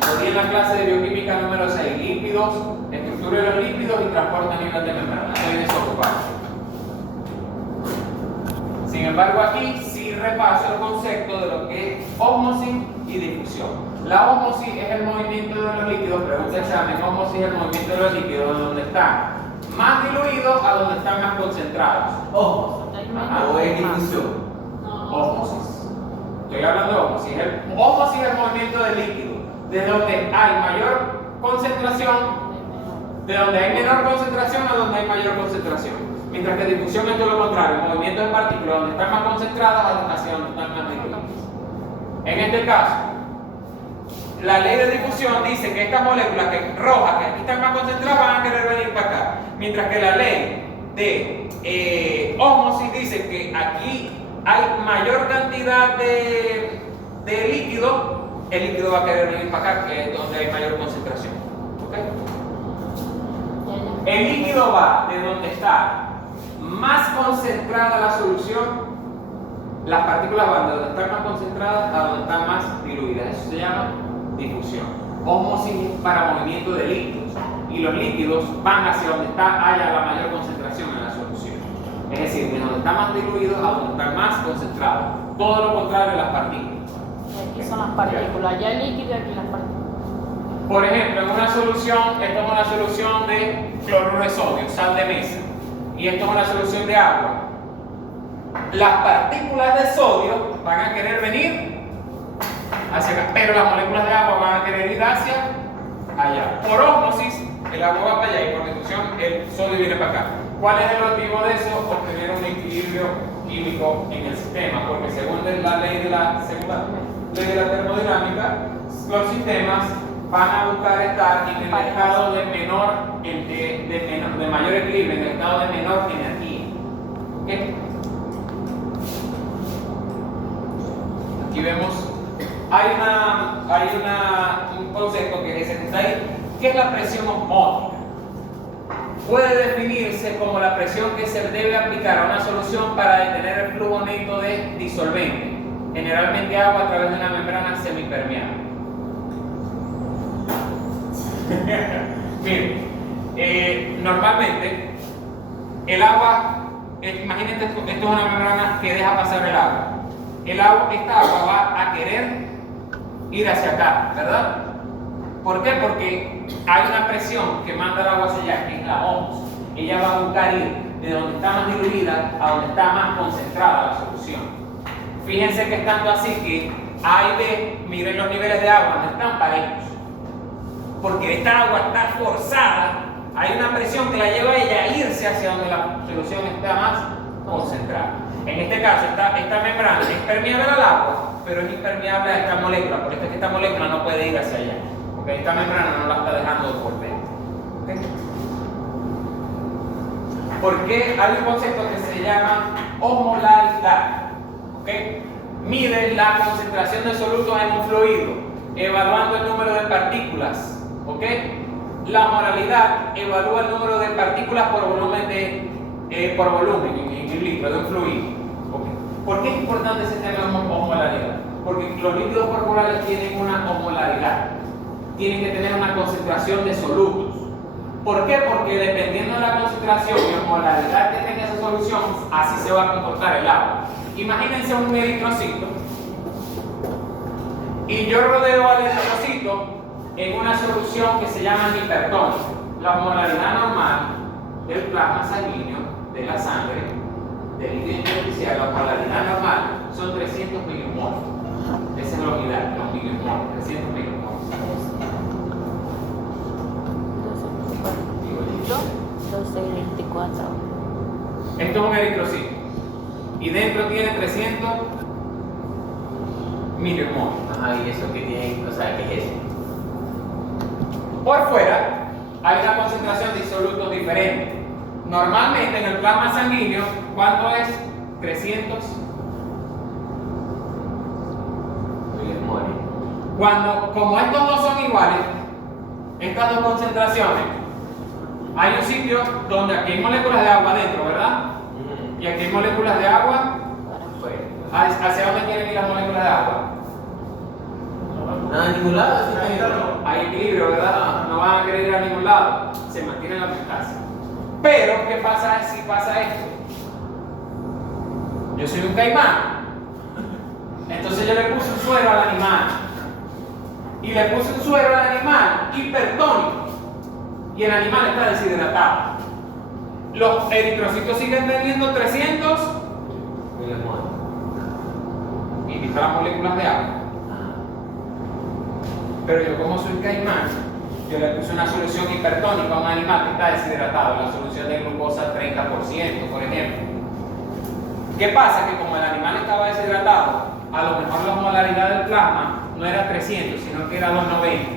Lo di en la clase de bioquímica número 6, lípidos, estructura de los lípidos y transporte a nivel de membrana. Estoy desocupado. Sin embargo, aquí sí repaso el concepto de lo que es ósmosis y difusión. La ósmosis es el movimiento de los líquidos, pregunta examen, ósmosis es el movimiento de los líquidos de donde están más diluidos a donde están más concentrados. Ósmosis. O es difusión. Ósmosis. Estoy hablando de ósmosis. Ósmosis es el movimiento del líquido, de donde hay mayor concentración, de donde hay menor concentración a donde hay mayor concentración. Mientras que difusión es todo lo contrario, el movimiento de partículas donde están más concentradas hacia donde están más diluidas. En este caso, la ley de difusión dice que estas moléculas rojas que aquí están más concentradas van a querer venir para acá, mientras que la ley de ósmosis dice que aquí hay mayor cantidad de líquido, el líquido va a querer venir para acá, que es donde hay mayor concentración. ¿Okay? El líquido va de donde está más concentrada la solución, las partículas van de donde están más concentradas a donde están más diluidas. Eso se llama difusión. Ósmosis para movimiento de líquidos. Y los líquidos van hacia donde haya la mayor concentración en la solución. Es decir, de donde están más diluidos a donde están más concentrados. Todo lo contrario de las partículas. Aquí son las partículas, allá el líquido y aquí las partículas. Por ejemplo, en una solución, esto es una solución de cloruro de sodio, sal de mesa. Y esto es una solución de agua. Las partículas de sodio van a querer venir hacia acá, pero las moléculas de agua van a querer ir hacia allá. Por ósmosis, el agua va para allá y por difusión el sodio viene para acá. ¿Cuál es el objetivo de eso? Obtener un equilibrio químico en el sistema, porque según la ley de la segunda ley de la termodinámica, los sistemas van a buscar estar en el estado de mayor equilibrio, en el estado de menor energía. ¿Okay? Aquí vemos, hay un concepto que es ese que está ahí, que es la presión osmótica. Puede definirse como la presión que se debe aplicar a una solución para detener el flujo neto de disolvente, generalmente agua a través de una membrana semipermeable. Miren, normalmente el agua, imagínate esto es una membrana que deja pasar el agua. Esta agua va a querer ir hacia acá, ¿verdad? ¿Por qué? Porque hay una presión que manda el agua hacia allá, que es la ósmosis. Ella va a buscar ir de donde está más diluida a donde está más concentrada la solución. Fíjense que estando así que A y B, miren los niveles de agua, no están parejos. Porque esta agua está forzada, hay una presión que la lleva a ella a irse hacia donde la solución está más concentrada. En este caso, esta membrana es permeable al agua, pero es impermeable a esta molécula, por eso es que esta molécula no puede ir hacia allá, porque esta membrana no la está dejando por dentro. ¿Okay? Porque hay un concepto que se llama osmolaridad. ¿Okay? Mide la concentración de solutos en un fluido, evaluando el número de partículas. ¿Ok? La molaridad evalúa el número de partículas por volumen en litro de un fluido. ¿Okay? ¿Por qué es importante ese tema de osmolaridad? Porque los líquidos corporales tienen una osmolaridad, tienen que tener una concentración de solutos. ¿Por qué? Porque dependiendo de la concentración y osmolaridad que tenga esa solución, así se va a comportar el agua. Imagínense un eritrocito y yo rodeo al eritrocito en una solución que se llama hipertónica. La osmolaridad normal del plasma sanguíneo, de la sangre, del líquido intersticial, la osmolaridad normal son 300 milimoles. Esa es la unidad, los milimoles, 300 milimoles. 1224. Esto es un eritrocito y dentro tiene 300 milimoles. Ajá, y eso que tiene, o sea, ¿qué es eso? Por fuera hay una concentración de disolutos diferentes. Normalmente en el plasma sanguíneo, ¿cuánto es? 300 milimoles. Como estos dos son iguales, estas dos concentraciones, hay un sitio donde aquí hay moléculas de agua dentro, ¿verdad? Y aquí hay moléculas de agua. ¿Hacia dónde quieren ir las moléculas de agua? Nada, a ningún lado. Hay equilibrio, ¿verdad? No van a querer ir a ningún lado. Se mantienen la distancia. Pero, ¿qué pasa si pasa esto? Yo soy un caimán. Entonces yo le puse un suero al animal. Y le puse un suero al animal hipertónico. Y el animal está deshidratado. Los eritrocitos siguen teniendo 300 milimoles. y quizá las moléculas de agua. Pero yo, como soy caimán, yo le puse una solución hipertónica a un animal que está deshidratado, la solución de glucosa 30%, por ejemplo. ¿Qué pasa? Que como el animal estaba deshidratado, a lo mejor la osmolaridad del plasma no era 300, sino que era 290.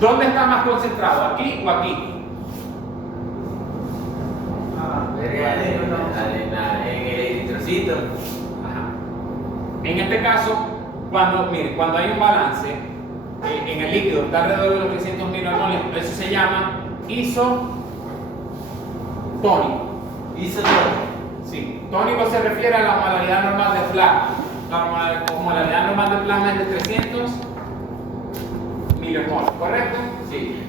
¿Dónde está más concentrado? ¿Aquí o aquí? En el eritrocito. Ajá. En este caso, cuando hay un balance en el líquido, está alrededor de los 300 milimoles, eso se llama isotónico. Isotónico. Sí, tónico se refiere a la molaridad normal de plasma. La molaridad normal de plasma es de 300 milimoles, ¿correcto? Sí.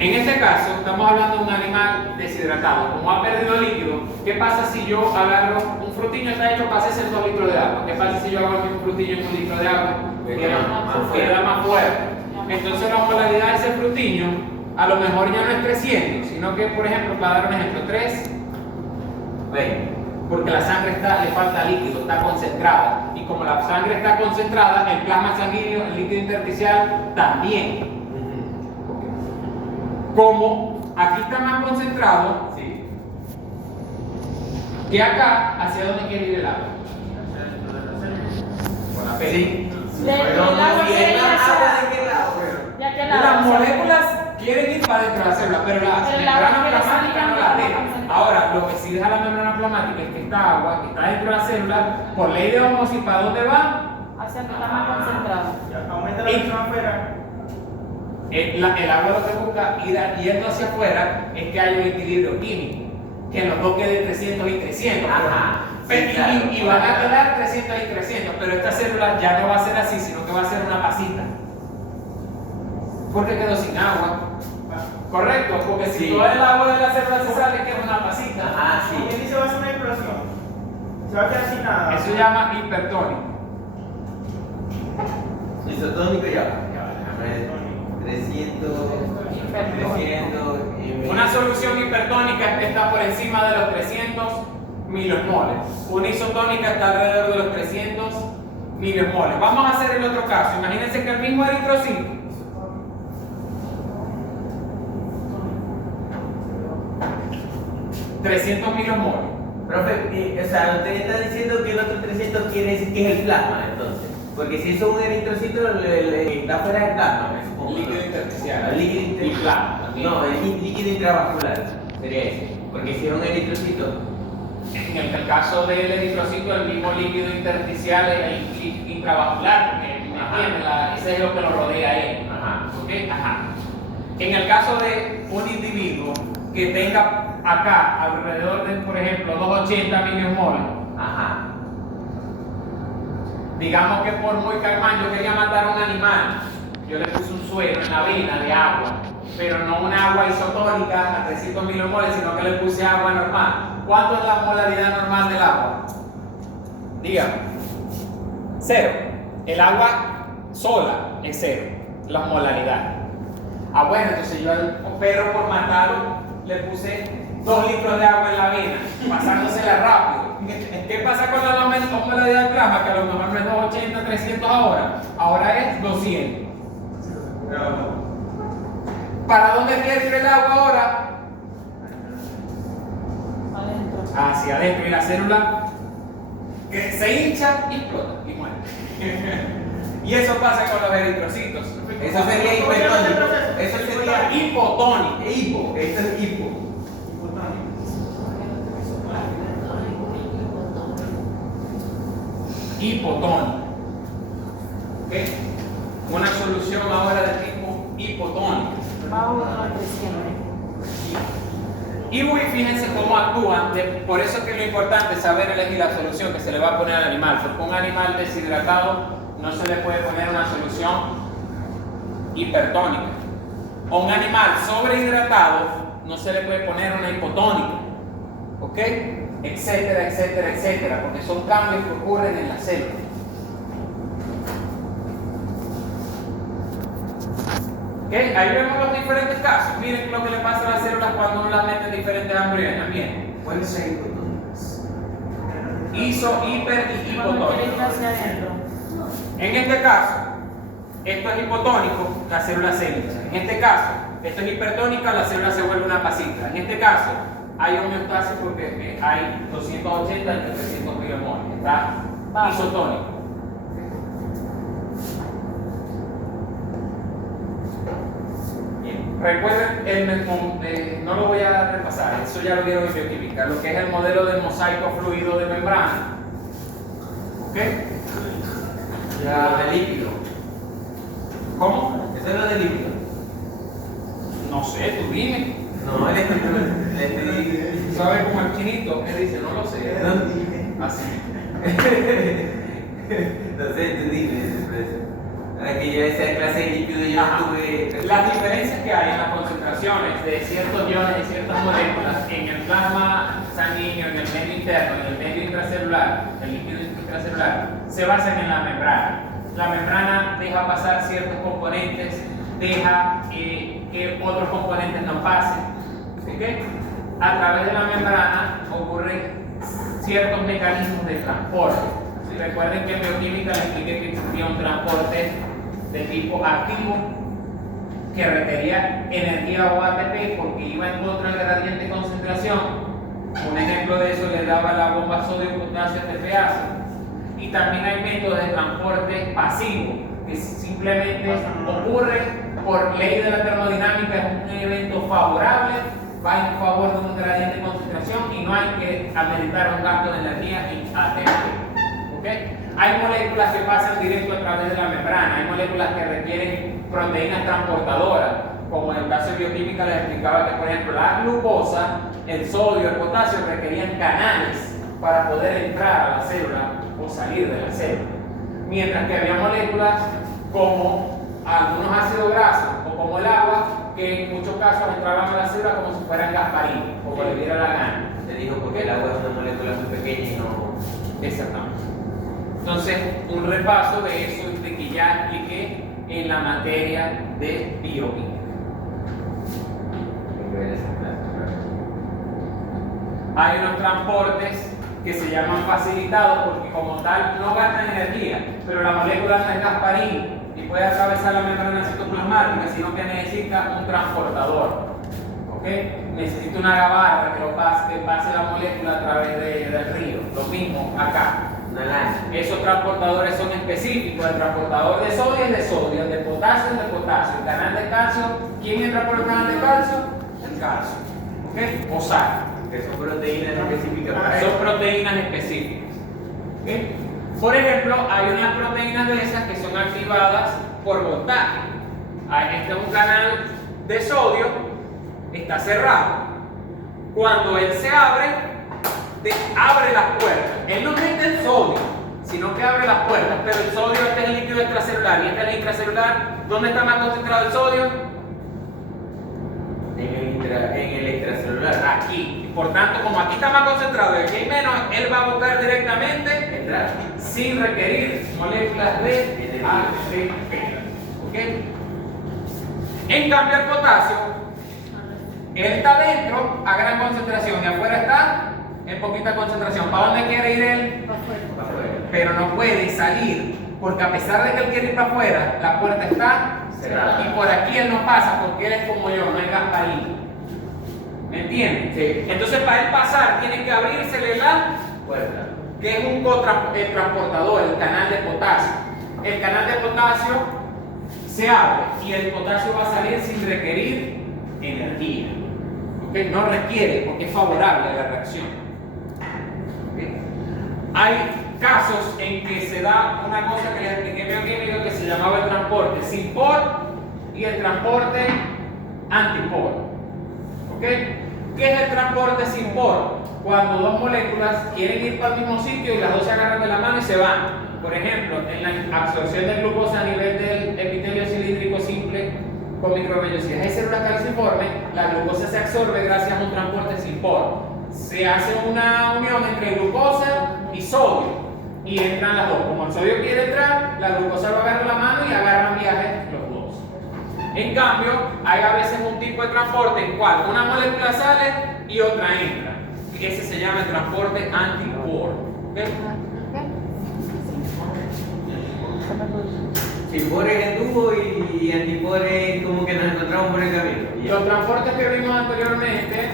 En este caso, estamos hablando de un animal deshidratado. Como ha perdido líquido, ¿qué pasa si yo agarro un frutillo? Está hecho para 62 litros de agua. ¿Qué pasa si yo agarro un frutillo en un litro de agua? Queda más fuerte. Entonces, la molaridad de ese frutillo, a lo mejor ya no es 300, sino que, por ejemplo, para dar un ejemplo, 320. Porque la sangre le falta líquido, está concentrada. Y como la sangre está concentrada, el plasma sanguíneo, el líquido intersticial, también. Como aquí está más concentrado, Sí. que acá, ¿hacia dónde quiere ir el agua? Con la peli. Sí. El agua ¿Y quiere el ir agua hacia- de qué lado? ¿Ya qué Las lado? moléculas quieren ir para dentro de la célula, pero la Pero el agua membrana quiere salir plasmática no a la la deja. concentración. Ahora, lo que sí deja la membrana plasmática es que esta agua que está dentro de la célula, por ley de ósmosis, ¿para dónde va? Hacia donde está más concentrado. Aumenta la presión afuera. El agua lo que busca yendo hacia afuera es que haya un equilibrio químico, que los dos queden 300 y 300. Ajá. Pero, Sí, claro. y van a quedar 300 y 300, pero esta célula ya no va a ser así, sino que va a ser una pasita. Porque quedó sin agua. Correcto, porque si Sí. todo el agua de la célula se sale, queda una pasita. Ajá, sí. ¿Quién dice va a ser una explosión? Se va a quedar sin nada. Eso se llama hipertónico. Isotónico ya. Déjame 300. Una solución hipertónica está por encima de los 300 milimoles. Una isotónica está alrededor de los 300 milimoles. Vamos a hacer el otro caso. Imagínense que el mismo eritrocito, $300 milimoles. Profe, o sea, usted está diciendo que el otro 300 quiere decir que es el plasma, entonces. Porque si eso es un eritrocito, está fuera del plasma, me supongo. Líquido ¿no? intersticial. El líquido Y intersticial. plasma también. No, el líquido intravascular sería ese. Porque si es un eritrocito. En el caso del eritrocito, el mismo líquido intersticial es el intravascular, porque ¿me entiendes? Ese es lo que lo rodea a él. Ajá. ¿Ok? Ajá. En el caso de un individuo que tenga acá alrededor de, por ejemplo, 280 milimoles, Ajá. digamos que por muy caimán yo quería matar a un animal, yo le puse un suero en la vena de agua, pero no una agua isotónica a 300 milimoles, sino que le puse agua normal. ¿Cuánto es la molaridad normal del agua? Dígame. 0. El agua sola es 0, la molaridad. Ah, bueno, entonces yo al perro por matarlo le puse 2 litros de agua en la vena, pasándosela rápido. ¿Qué pasa con la molaridad del plasma? Que a lo mejor no es 280, 300 ahora es 200. ¿Para dónde quiere ir el agua ahora? Adentro. Hacia adentro, y la célula que se hincha y explota y muere. Y eso pasa con los eritrocitos. Eso sería hipertónico. Eso sería Hipotónico. hipo. Esto es hipo. Hipotónico. ¿Ok? Una solución ahora de tipo hipotónico. Bajo de los 300. Y fíjense cómo actúan, por eso es que lo importante es saber elegir la solución que se le va a poner al animal, porque un animal deshidratado no se le puede poner una solución hipertónica. O un animal sobrehidratado no se le puede poner una hipotónica. ¿Ok? Etcétera, etcétera, etcétera, porque son cambios que ocurren en la célula. ¿Okay? Ahí vemos los diferentes casos. Miren lo que le pasa a las células cuando uno las mete en diferentes ambientes también. ¿Cuáles son hipotónicos? Iso, hiper y Cuando quiere ir hipotónico. hacia adentro. En este caso, esto es hipotónico, la célula se hincha. En este caso, esto es hipertónica, la célula se vuelve una pasita. En este caso, hay homeostasis porque hay 280 entre 300 milimoles. Está Bajo. isotónico. Bien, recuerden, no lo voy a repasar, eso ya lo vieron en bioquímica, lo que es el modelo del mosaico fluido de membrana. ¿Ok? Lo de líquido. ¿Cómo? Eso es lo de líquido. No sé, tú dime. No, el estoy. ¿Sabes como el chinito? Él dice, no lo sé. Así. No sé, tú dime. Que yo esa clase de líquido yo Ajá. tuve. Las diferencias que hay en las concentraciones de ciertos iones y ciertas moléculas en el plasma sanguíneo, en el medio interno, en el medio intracelular, el líquido intracelular, se basan en la membrana. La membrana deja pasar ciertos componentes, deja que otros componentes no pasen. ¿Okay? A través de la membrana ocurren ciertos mecanismos de transporte. ¿Sí? Recuerden que en bioquímica les expliqué que existía un transporte de tipo activo que requería energía o ATP porque iba en contra del gradiente de concentración. Un ejemplo de eso le daba la bomba sodio-potasio TPase. Y también hay métodos de transporte pasivo que simplemente ocurre por ley de la termodinámica, es un evento favorable, va en favor de un gradiente de concentración y no hay que ameritar un gasto de energía en ATP. ¿Okay? Hay moléculas que pasan directo a través de la membrana, hay moléculas que requieren proteínas transportadoras, como en el caso de bioquímica les explicaba que por ejemplo la glucosa, el sodio, el potasio requerían canales para poder entrar a la célula o salir de la célula. Mientras que había moléculas como algunos ácidos grasos o como el agua que en muchos casos entraban a la célula como si fueran gasparina o como le diera la gana. Te digo porque el agua es una molécula muy pequeña y no. Exactamente. Entonces, un repaso de eso de que ya expliqué en la materia de bioquímica. Hay unos transportes que se llaman facilitados porque como tal no gastan energía, pero la molécula no es gasparina y puede atravesar la membrana citoplasmática, sino que necesita un transportador. ¿Okay? Necesita una gabarra que pase la molécula a través del río. Lo mismo acá. Una lancha. Esos transportadores son específicos. El transportador de sodio es de sodio, el de potasio es de potasio, el canal de calcio, ¿quién entra por el canal de calcio? El calcio. ¿Okay? O sal. Que son proteínas específicas para Son eso. proteínas específicas. ¿Okay? Por ejemplo, hay unas proteínas de esas que son activadas por voltaje. Este es un canal de sodio, está cerrado. Cuando él se abre, abre las puertas. Él no mete el sodio, sino que abre las puertas. Pero el sodio, este es el líquido extracelular. Y este es el intracelular. ¿Dónde está más concentrado el sodio? En el extracelular. Aquí. Por tanto, como aquí está más concentrado y aquí hay menos, él va a buscar directamente Entrar. sin requerir moléculas de ATP. ¿Okay? En cambio, el potasio, él está dentro a gran concentración y afuera está en poquita concentración. ¿Para dónde quiere ir él? Para afuera. Pero no puede salir, porque a pesar de que él quiere ir para afuera, la puerta está Cerrada. y por aquí él no pasa porque él es como yo, no es gasparina. ¿Me entiendes? Sí. Entonces para él pasar tiene que abrírsele la Puerta. que es un transportador, el canal de potasio. El canal de potasio se abre y el potasio va a salir sin requerir energía. ¿Okay? No requiere porque es favorable a la reacción. ¿Okay? Hay casos en que se da una cosa que les expliqué en bioquímica que se llamaba el transporte sin por y el transporte antipor. ¿Okay? ¿Qué es el transporte sin por? Cuando dos moléculas quieren ir para el mismo sitio y las dos se agarran de la mano y se van. Por ejemplo, en la absorción de glucosa a nivel del epitelio cilíndrico simple con microvellosidad de células calciformes, la glucosa se absorbe gracias a un transporte sin por. Se hace una unión entre glucosa y sodio y entran las dos. Como el sodio quiere entrar, la glucosa lo agarra en la mano y agarran viaje los dos. En cambio, hay a veces un tipo de transporte en cual una molécula sale y otra entra. Ese se llama el transporte antipor. ¿Okay? Simpor es el tubo y antipor es como que nos encontramos por el camino. Los transportes que vimos anteriormente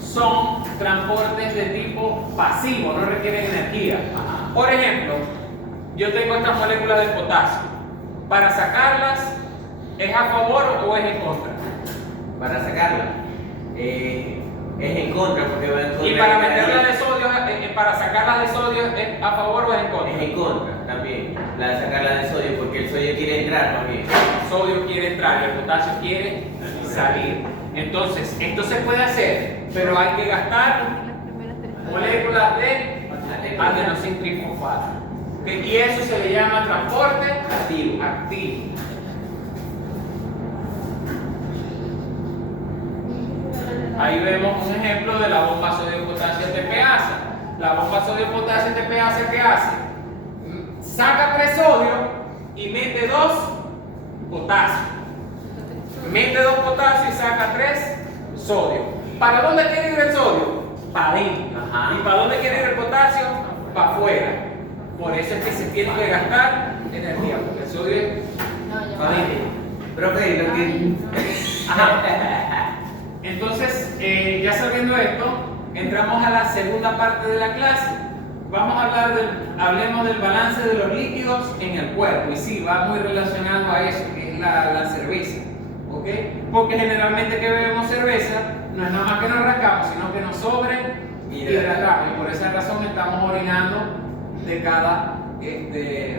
son transportes de tipo pasivo, no requieren energía. Por ejemplo, yo tengo estas moléculas de potasio. Para sacarlas, ¿es a favor o es en contra? Para sacarla, es en contra porque va en contra. Y para de la meterla ley. de sodio, para sacarla de sodio, ¿es a favor o es en contra? Es en contra también, la de sacarla de sodio, porque el sodio quiere entrar también. El sodio quiere entrar y el potasio quiere salir. Entonces, esto se puede hacer, pero hay que gastar moléculas de adenosín trifosfato. Y eso se le llama transporte Activo. activo. Ahí vemos un ejemplo de la bomba sodio-potasio TPasa. La bomba sodio-potasio TPasa, ¿qué hace? Saca 3 sodio y mete 2 potasio. Mete 2 potasio y saca 3 sodio. ¿Para dónde quiere ir el sodio? Para adentro. Ajá. ¿Y para dónde quiere ir el potasio? Para afuera. Por eso es que se tiene que gastar energía, porque el sodio es No, para adentro. Profe, lo que. Ajá. Entonces, ya sabiendo esto, entramos a la segunda parte de la clase. Vamos a hablemos del balance de los líquidos en el cuerpo. Y sí, va muy relacionado a eso, que es la cerveza. ¿Ok? Porque generalmente que bebemos cerveza, no es nada más que nos rascamos, sino que nos sobrehidratamos. Y por esa razón estamos orinando de cada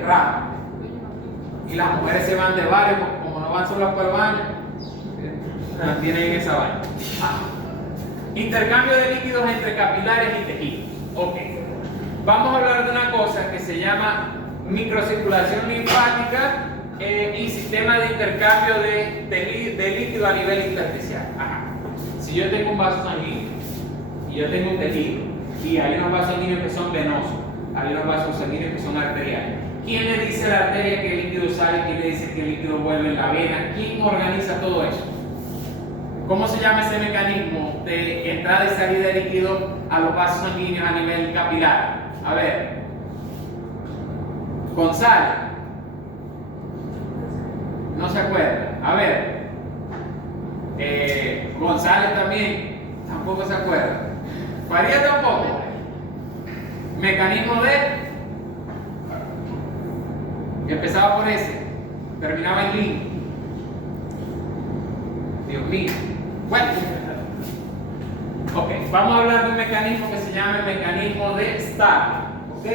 ramo. Y las mujeres se van de varios, como no van solas para el baño, mantienen esa vaina. Intercambio de líquidos entre capilares y tejidos. Ok. Vamos a hablar de una cosa que se llama microcirculación linfática y sistema de intercambio de líquido a nivel intersticial. Ajá. Si yo tengo un vaso sanguíneo y yo tengo un tejido y hay unos vasos sanguíneos que son venosos, hay unos vasos sanguíneos que son arteriales. ¿Quién le dice a la arteria que el líquido sale? ¿Quién le dice que el líquido vuelve en la vena? ¿Quién organiza todo eso? ¿Cómo se llama ese mecanismo de entrada y salida de líquido a los vasos sanguíneos a nivel capilar? A ver, González, no se acuerda. A ver, González también, tampoco se acuerda. Faría tampoco. Mecanismo de, empezaba por ese, terminaba en lin. Dios mío. Bueno, ok, vamos a hablar de un mecanismo que se llama el mecanismo de Starling. ¿Ok?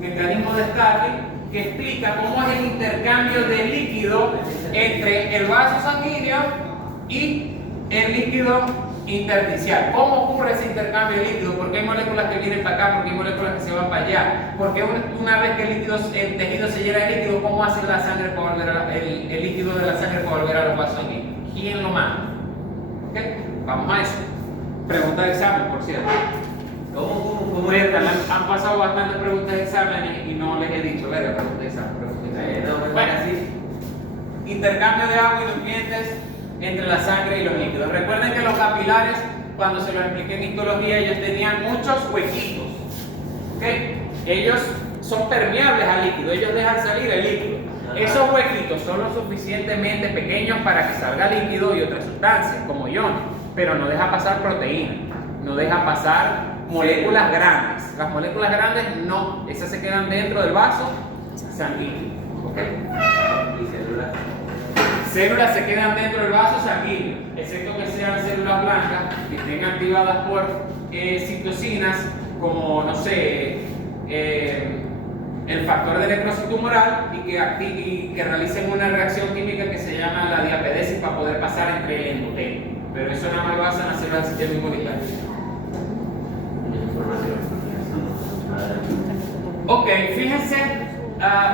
Mecanismo de Starling que explica cómo es el intercambio de líquido entre el vaso sanguíneo y el líquido intersticial. ¿Cómo ocurre ese intercambio de líquido? ¿Por qué hay moléculas que vienen para acá? ¿Por qué hay moléculas que se van para allá? Porque una vez que el tejido se llena de líquido, ¿cómo hace la sangre para volver el líquido de la sangre para volver a los vasos sanguíneos? ¿Quién lo manda? ¿Ok? Vamos a eso. Pregunta de examen, por cierto. ¿Cómo Han pasado bastantes preguntas de examen y no les he dicho, verga, pregunta de examen, Bueno, intercambio de agua y nutrientes entre la sangre y los líquidos. Recuerden que los capilares, cuando se los expliqué en histología, ellos tenían muchos huequitos. ¿Ok? Ellos son permeables al líquido, ellos dejan salir el líquido. Esos huequitos son lo suficientemente pequeños para que salga líquido y otras sustancias, como iones, pero no deja pasar proteína, no deja pasar moléculas grandes. Las moléculas grandes no, esas se quedan dentro del vaso sanguíneo. ¿Ok? Y células. Células se quedan dentro del vaso sanguíneo, excepto que sean células blancas que estén activadas por citocinas como, no sé, el factor de necrosis tumoral y que realicen una reacción química que se llama la diapedesis para poder pasar entre el endotelio. Pero eso nada más lo hacen las células del sistema inmunitario. Ok, fíjense,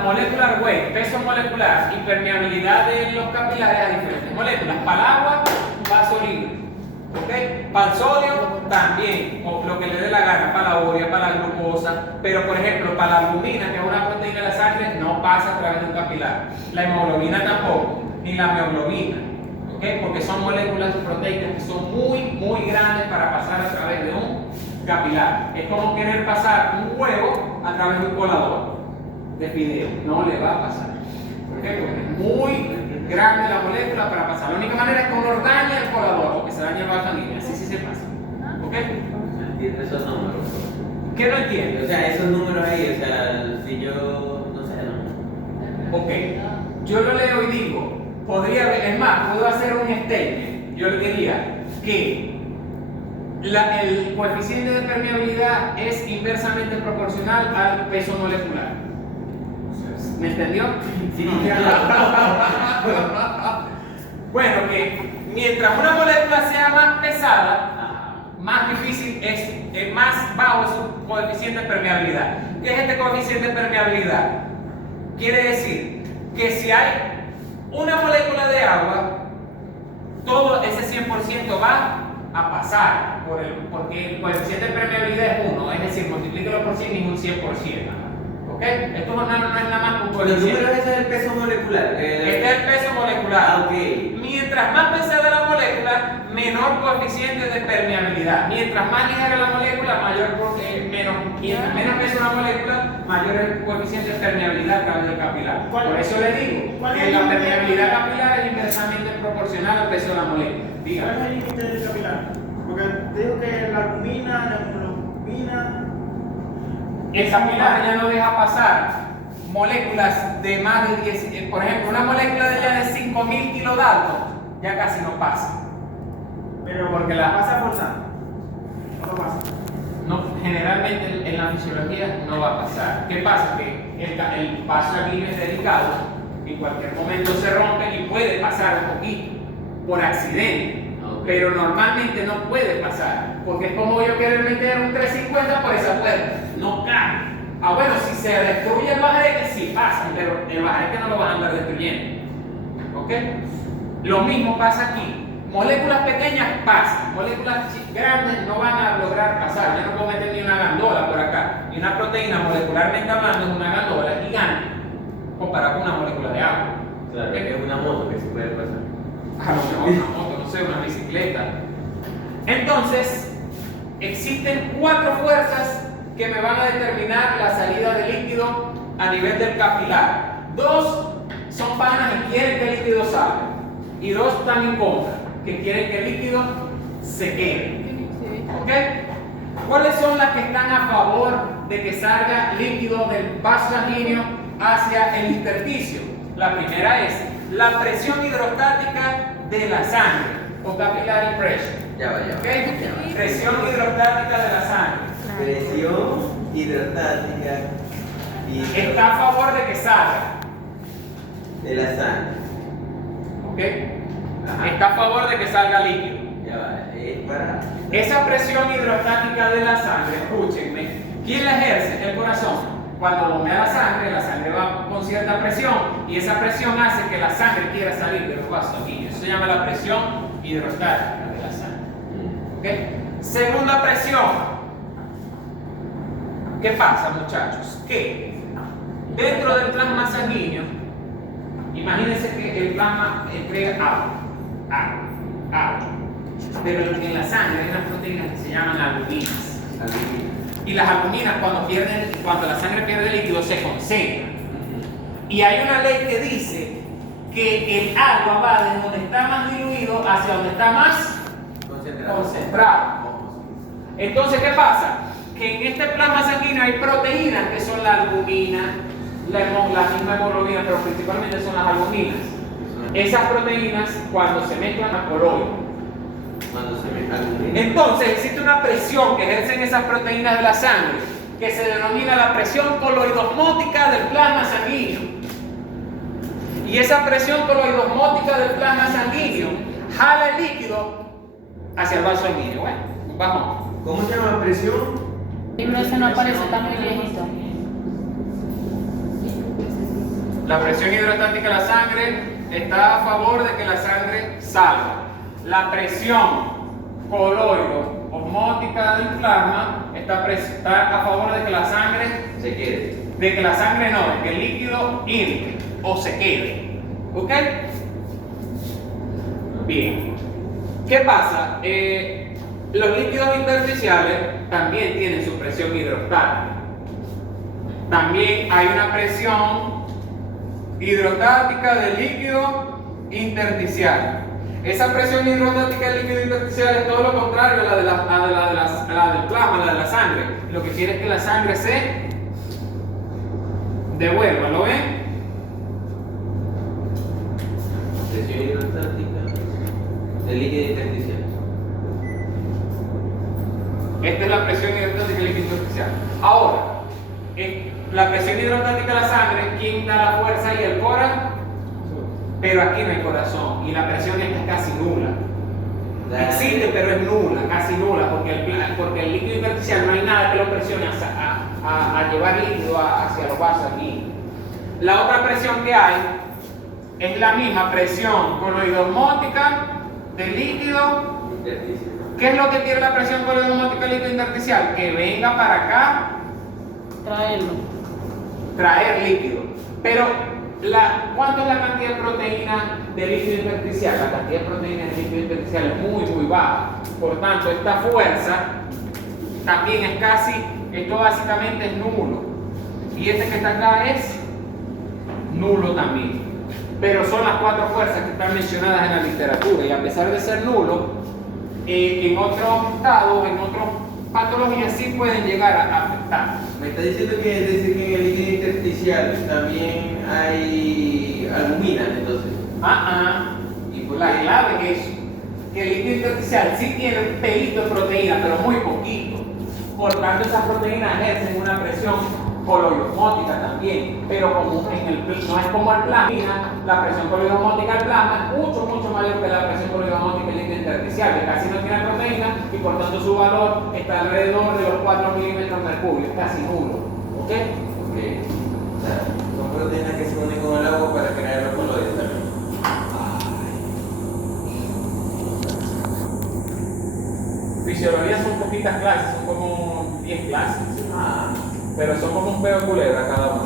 molecular weight, peso molecular y permeabilidad de los capilares a diferentes moléculas. Para el agua, vaso libre. ¿Ok? Para el sodio, también, o lo que le dé la gana, para la urea, para la glucosa. Pero, por ejemplo, para la albumina, que es una proteína de la sangre, no pasa a través de un capilar. La hemoglobina tampoco, ni la mioglobina. ¿Ok? Porque son moléculas proteicas que son muy grandes para pasar a través de un capilar. Es como querer pasar un huevo a través de un colador de fideo. No le va a pasar. ¿Por qué? Porque es muy grande la molécula para pasar. La única manera es que uno dañe el colador o que se dañe el vaso sanguíneo. Así sí se pasa. ¿Ok? No entiendo esos números. ¿Qué no entiendes? O sea, esos números ahí, o sea, si yo, no sé, no. Ok, yo lo leo y digo, podría haber, es más, puedo hacer un statement. Yo le diría que el coeficiente de permeabilidad es inversamente proporcional al peso molecular. ¿Me entendió? Sí. Bueno, que mientras una molécula sea más pesada, más difícil es, más bajo es su coeficiente de permeabilidad. ¿Qué es este coeficiente de permeabilidad? Quiere decir que si hay una molécula de agua, todo ese 100% va a pasar, porque el coeficiente de permeabilidad es 1, es decir, multiplíquelo por 100 y es un 100%. ¿Ok? Esto no es nada más un Los coeficiente. números, ese es el peso molecular. Este es el peso molecular. Ok. Mientras más pesada la molécula, menor coeficiente de permeabilidad. Mientras más ligera la molécula, mientras menos pesa una molécula, mayor el coeficiente de permeabilidad a través del capilar. ¿Cuál? Por eso le digo ¿Cuál que es el la límite? permeabilidad capilar es inversamente proporcional al peso de la molécula. ¿Cuál es Dígame. el límite del capilar? Porque te digo que la albumina, la hemoglobina. El capilar ya no deja pasar moléculas de más de 10, por ejemplo, una molécula de ya de 5000 kilodaltons ya casi no pasa. Pero Porque la- pasa forzando. No pasa. No, generalmente en la fisiología no va a pasar. ¿Qué pasa? Que el paso sanguíneo es delicado, en cualquier momento se rompe y puede pasar un poquito por accidente. Ok. Pero normalmente no puede pasar, porque es como yo quiero meter un 350 por esa puerta, no cabe. Ah, bueno, si se destruye el bajarete, sí pasa, pero el bajarete no lo van a andar destruyendo. ¿Ok? Lo mismo pasa aquí. Moléculas pequeñas pasan, moléculas grandes no van a lograr pasar. Yo no puedo meter ni una gandola por acá. Y una proteína molecularmente hablando es una gandola gigante comparada con una molécula de agua. Claro, que es una moto que se puede pasar. A lo mejor una moto, no sé, una bicicleta. Entonces, existen 4 fuerzas que me van a determinar la salida de líquido a nivel del capilar. 2 son panas que quieren que el líquido salga y 2 están en contra, que quieren que el líquido se quede. ¿Ok? ¿Cuáles son las que están a favor de que salga líquido del vaso sanguíneo hacia el intersticio? La primera es la presión hidrostática de la sangre, o capillary pressure. Ya va. ¿Ok? Presión hidrostática de la sangre. Presión hidrostática Está a favor de que salga. de la sangre. ¿Ok? Ajá. Está a favor de que salga líquido. Ya va. Es para. Esa presión hidrostática de la sangre, escúchenme, ¿quién la ejerce? El corazón. Cuando bombea la sangre va con cierta presión y esa presión hace que la sangre quiera salir de los vasos sanguíneos. Eso se llama la presión hidrostática de la sangre. ¿Ok? Segunda presión. ¿Qué pasa, muchachos? Que dentro del plasma sanguíneo, imagínense que el plasma entrega agua. Pero en la sangre hay unas proteínas que se llaman albuminas. Y las albuminas cuando la sangre pierde líquido se concentran. Y hay una ley que dice que el agua va desde donde está más diluido hacia donde está más concentrado. Entonces, ¿qué pasa? Que en este plasma sanguíneo hay proteínas que son la albumina, la misma hemoglobina, pero principalmente son las albuminas. Esas proteínas cuando se mezclan a coloide. Cuando se me Entonces existe una presión que ejercen esas proteínas de la sangre que se denomina la presión coloidosmótica del plasma sanguíneo. Y esa presión coloidosmótica del plasma sanguíneo jala el líquido hacia el vaso sanguíneo. Bueno, un bajón. ¿Cómo se llama presión? Pero ese no parece tan muy viejito. La presión hidrostática de la sangre está a favor de que la sangre salga. La presión coloidosmótica del plasma está a favor de que la sangre Se quede. de que el líquido entre o se quede. ¿Ok? Bien. ¿Qué pasa? Los líquidos intersticiales también tienen su presión hidrostática. También hay una presión hidrostática del líquido intersticial. Esa presión hidrostática del líquido intersticial es todo lo contrario a la del plasma, la de la sangre. Lo que quiere es que la sangre se devuelva, ¿lo ven? presión hidrostática del líquido intersticial. Esta es la presión hidrostática del líquido intersticial. Ahora, la presión hidrostática de la sangre, ¿quién da la fuerza y el corazón? Pero aquí no hay corazón y la presión esta es casi nula. Existe, pero es nula, casi nula, porque el líquido intersticial no hay nada que lo presione a llevar líquido hacia los vasos sanguíneos. La otra presión que hay es la misma presión coloidosmótica del líquido. ¿Qué es lo que tiene la presión coloidosmótica del líquido intersticial? Que venga para acá, traer líquido. Pero ¿cuánto es la cantidad de proteína del líquido intersticial? La cantidad de proteína del líquido intersticial es muy baja. Por tanto, esta fuerza también es esto básicamente es nulo. Y este que está acá es nulo también. Pero son las 4 fuerzas que están mencionadas en la literatura. Y a pesar de ser nulo, en otros estados, en otras patologías sí pueden llegar a afectar. Me está diciendo que es decir que en el líquido intersticial también hay albumina, entonces. Y pues la clave que es que el líquido intersticial sí tiene un pelito de proteína, pero muy poquito. Por tanto, esas proteínas ejercen una presión coloidosmótica también, pero como no es como el plasma, la presión coloidosmótica del plasma es mucho mayor que la presión coloidosmótica del líquido intersticial, que casi no tiene proteína y por tanto su valor está alrededor de los 4 milímetros de mercurio, es casi nulo. ¿Ok? O sea, son proteínas que se unen con el agua para crear los colores también. Fisiología son poquitas clases, son como 10 clases. Pero son como un pedo de culebra cada uno.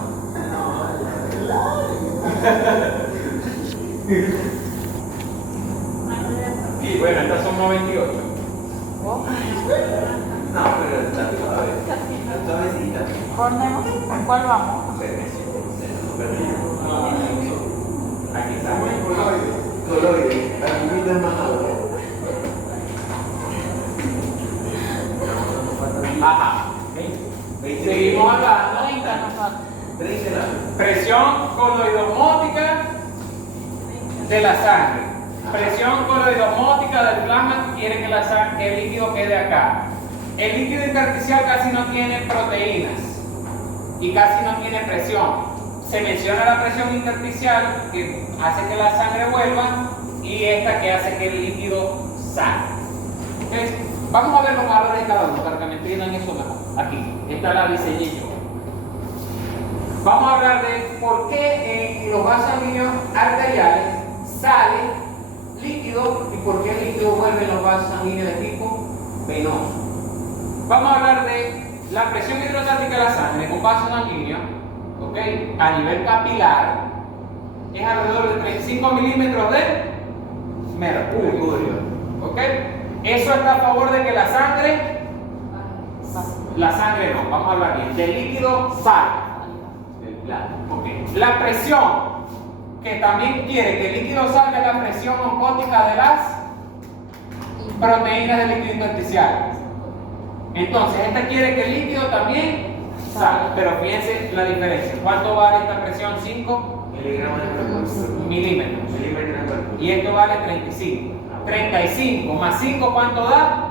Y bueno, estas son 98. No, pero está suave. Está suavecita. ¿Por cuál vamos? Aquí está. Coloide. Albumina es más alto. Ajá. Seguimos hablando. 30 Presión coloidosmótica de la sangre. Presión coloidosmótica del plasma quiere que el líquido quede acá. El líquido intersticial casi no tiene proteínas y casi no tiene presión. Se menciona la presión intersticial que hace que la sangre vuelva y esta que hace que el líquido salga. ¿Okay? Vamos a ver los valores de cada uno para que me entiendan eso mejor. Aquí, esta la diseñé yo. Vamos a hablar de por qué en los vasos sanguíneos arteriales sale líquido y por qué el líquido vuelve en los vasos sanguíneos de tipo venoso. Vamos a hablar de la presión hidrostática de la sangre en un vaso sanguíneo, ¿okay? A nivel capilar es alrededor de 35 milímetros de mercurio. ¿Okay? Eso está a favor de que la sangre no, vamos a hablar bien, del líquido salga. Okay. La presión que también quiere que el líquido salga es la presión oncótica de las proteínas del líquido intersticial. Entonces, esta quiere que el líquido también salga, pero fíjense la diferencia. ¿Cuánto vale esta presión? 5 milímetros. Y esto vale 35. 35 más 5, ¿cuánto da?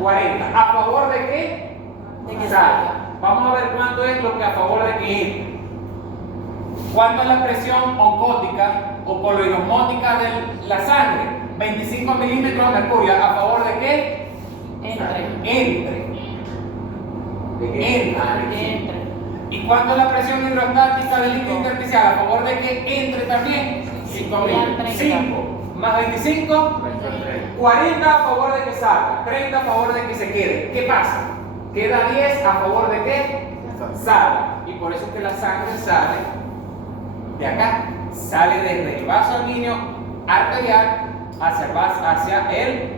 40. ¿A favor de qué? De que salga. Vamos a ver cuánto es lo que a favor de que entre. ¿Cuánto es la presión oncótica o coloidosmótica de la sangre? 25 milímetros de mercurio. ¿A favor de qué? Entre. ¿Y cuánto es la presión hidrostática del líquido intersticial? ¿A favor de que entre también? 5 milímetros. 5 más 25, 40 a favor de que salga, 30 a favor de que se quede. ¿Qué pasa? Queda 10 a favor de que salga. Y por eso es que la sangre sale de acá, sale desde el vaso sanguíneo arterial hacia el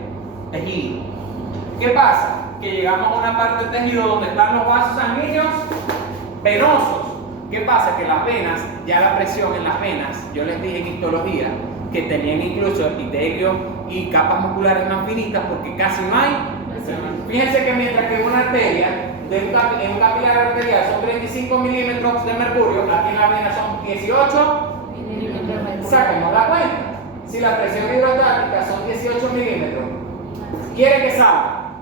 tejido. ¿Qué pasa? Que llegamos a una parte del tejido donde están los vasos sanguíneos venosos. ¿Qué pasa? Que las venas, ya la presión en las venas, yo les dije en histología que tenían incluso epitelio y capas musculares más finitas porque casi no hay. Fíjense que mientras que una arteria, en un capilar arterial son 35 milímetros de mercurio, aquí en la vena son 18 milímetros. Sáquenos la cuenta. Si la presión hidrostática son 18 milímetros, quiere que salga.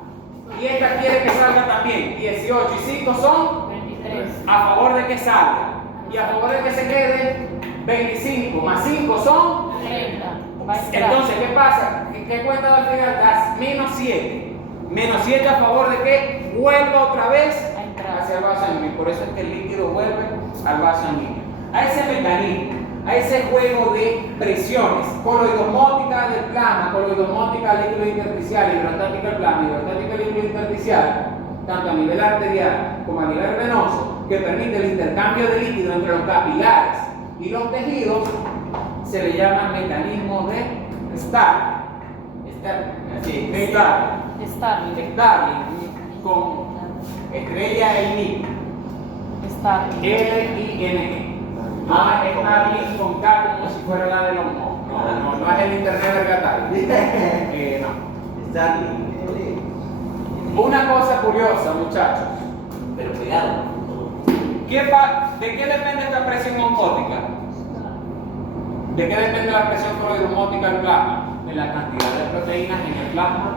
Y esta quiere que salga también. 18 y 5 son 23. a favor de que salga. Y a favor de que se quede 25 más 5 son. 30. Va a entrar. Entonces, ¿qué pasa? ¿Qué cuenta al final? Das menos 7. Menos 7 a favor de que vuelva otra vez A entrar. hacia el vaso sanguíneo. Por eso es que el líquido vuelve al vaso sanguíneo. A ese mecanismo, a ese juego de presiones, coloidosmótica del plasma, coloidosmótica del líquido intersticial, hidrostática del plasma, hidrostática del líquido intersticial, tanto a nivel arterial como a nivel venoso, que permite el intercambio de líquido entre los capilares y los tejidos, se le llama mecanismo de Starling. Starling, con estrella e I, Starling. L-I-N-E. No es Starling con K como si fuera la de los mocos. No es el internet del Gatari. No. Starling. Una cosa curiosa, muchachos. Pero cuidado. ¿De qué depende esta presión osmótica? ¿De qué depende la presión coloidosmótica del plasma? De la cantidad de proteínas en el plasma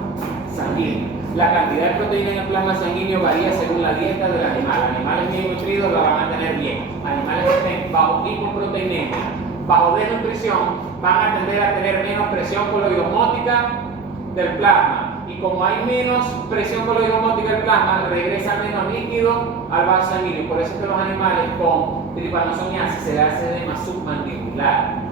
sanguíneo. La cantidad de proteínas en el plasma sanguíneo varía según la dieta del animal. Animales bien nutridos la van a tener bien. Animales que estén bajo hipoproteinemia, bajo desnutrición, van a tender a tener menos presión coloidosmótica del plasma. Y como hay menos presión coloidosmótica del plasma, regresa menos líquido al vaso sanguíneo. Por eso es que los animales con tripanosomiasis se le hace edema submandibular.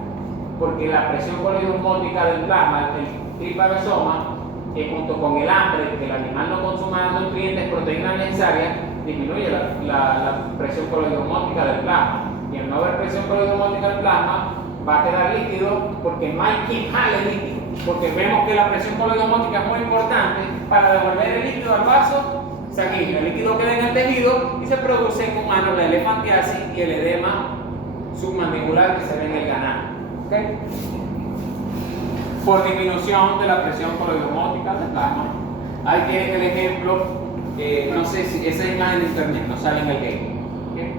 Porque la presión coloidosmótica del plasma, el tripanosoma, junto con el hambre, que el animal no consuma nutrientes, proteínas necesarias, disminuye la presión coloidosmótica del plasma. Y al no haber presión coloidosmótica del plasma, va a quedar líquido porque no hay quien jale líquido. Porque vemos que la presión coloidosmótica es muy importante para devolver el líquido al vaso sanguíneo. El líquido queda en el tejido y se produce en humanos la elefantiasis y el edema submandibular que se ve en el ganado. ¿Okay? Por disminución de la presión coloidosmótica del plasma. Hay que el ejemplo, no sé si esa imagen de internet no sale en el game. ¿Okay?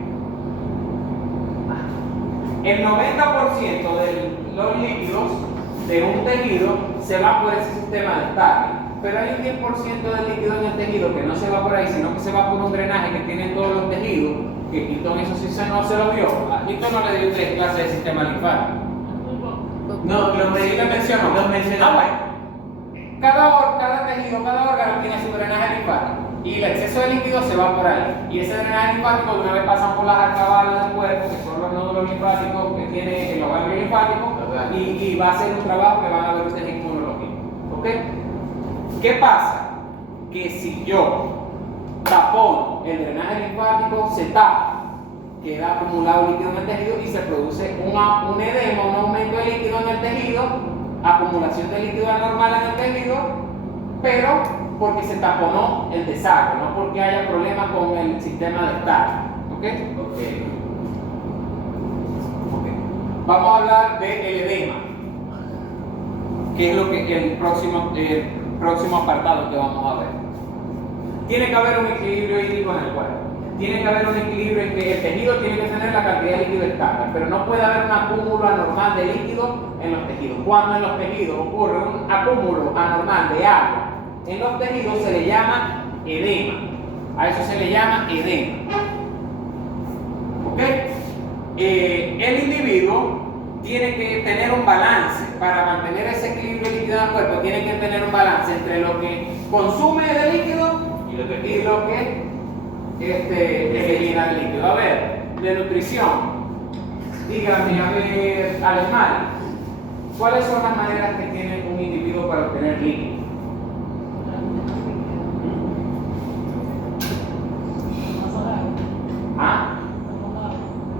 El 90% de los líquidos de un tejido se va por ese sistema de Starling, pero hay un 10% del líquido en el tejido que no se va por ahí, sino que se va por un drenaje que tienen todos los tejidos, que Quintón eso sí no se lo vio. A Quintón no le dio 3 clases de sistema linfático. No, lo mencionó. Cada tejido, cada órgano tiene su drenaje linfático y el exceso de líquido se va por ahí. Y ese drenaje linfático de una vez pasan por las arcabalas del cuerpo, que son los nódulos linfáticos que tiene el órgano linfático, y va a ser un trabajo que van a ver ustedes en inmunología. ¿Ok? ¿Qué pasa? Que si yo tapono el drenaje linfático, se tapa, queda acumulado líquido en el tejido y se produce un edema, un aumento de líquido en el tejido, acumulación de líquido anormal en el tejido, pero porque se taponó el desagüe, no porque haya problemas con el sistema de Starling. ¿Ok? Vamos a hablar del edema, que es lo que el próximo apartado que vamos a ver. Tiene que haber un equilibrio hídrico en el cuerpo. Tiene que haber un equilibrio en que el tejido tiene que tener la cantidad de líquido estándar, pero no puede haber un acúmulo anormal de líquido en los tejidos. Cuando en los tejidos ocurre un acúmulo anormal de agua en los tejidos, se le llama edema. A eso se le llama edema. ¿Ok? El individuo tiene que tener un balance para mantener ese equilibrio líquido en el cuerpo. Tiene que tener un balance entre lo que consume de líquido y lo que elimina de líquido. A ver, de nutrición. Díganme, a ver, Alemán, ¿cuáles son las maneras que tiene un individuo para obtener líquido? ¿Ah?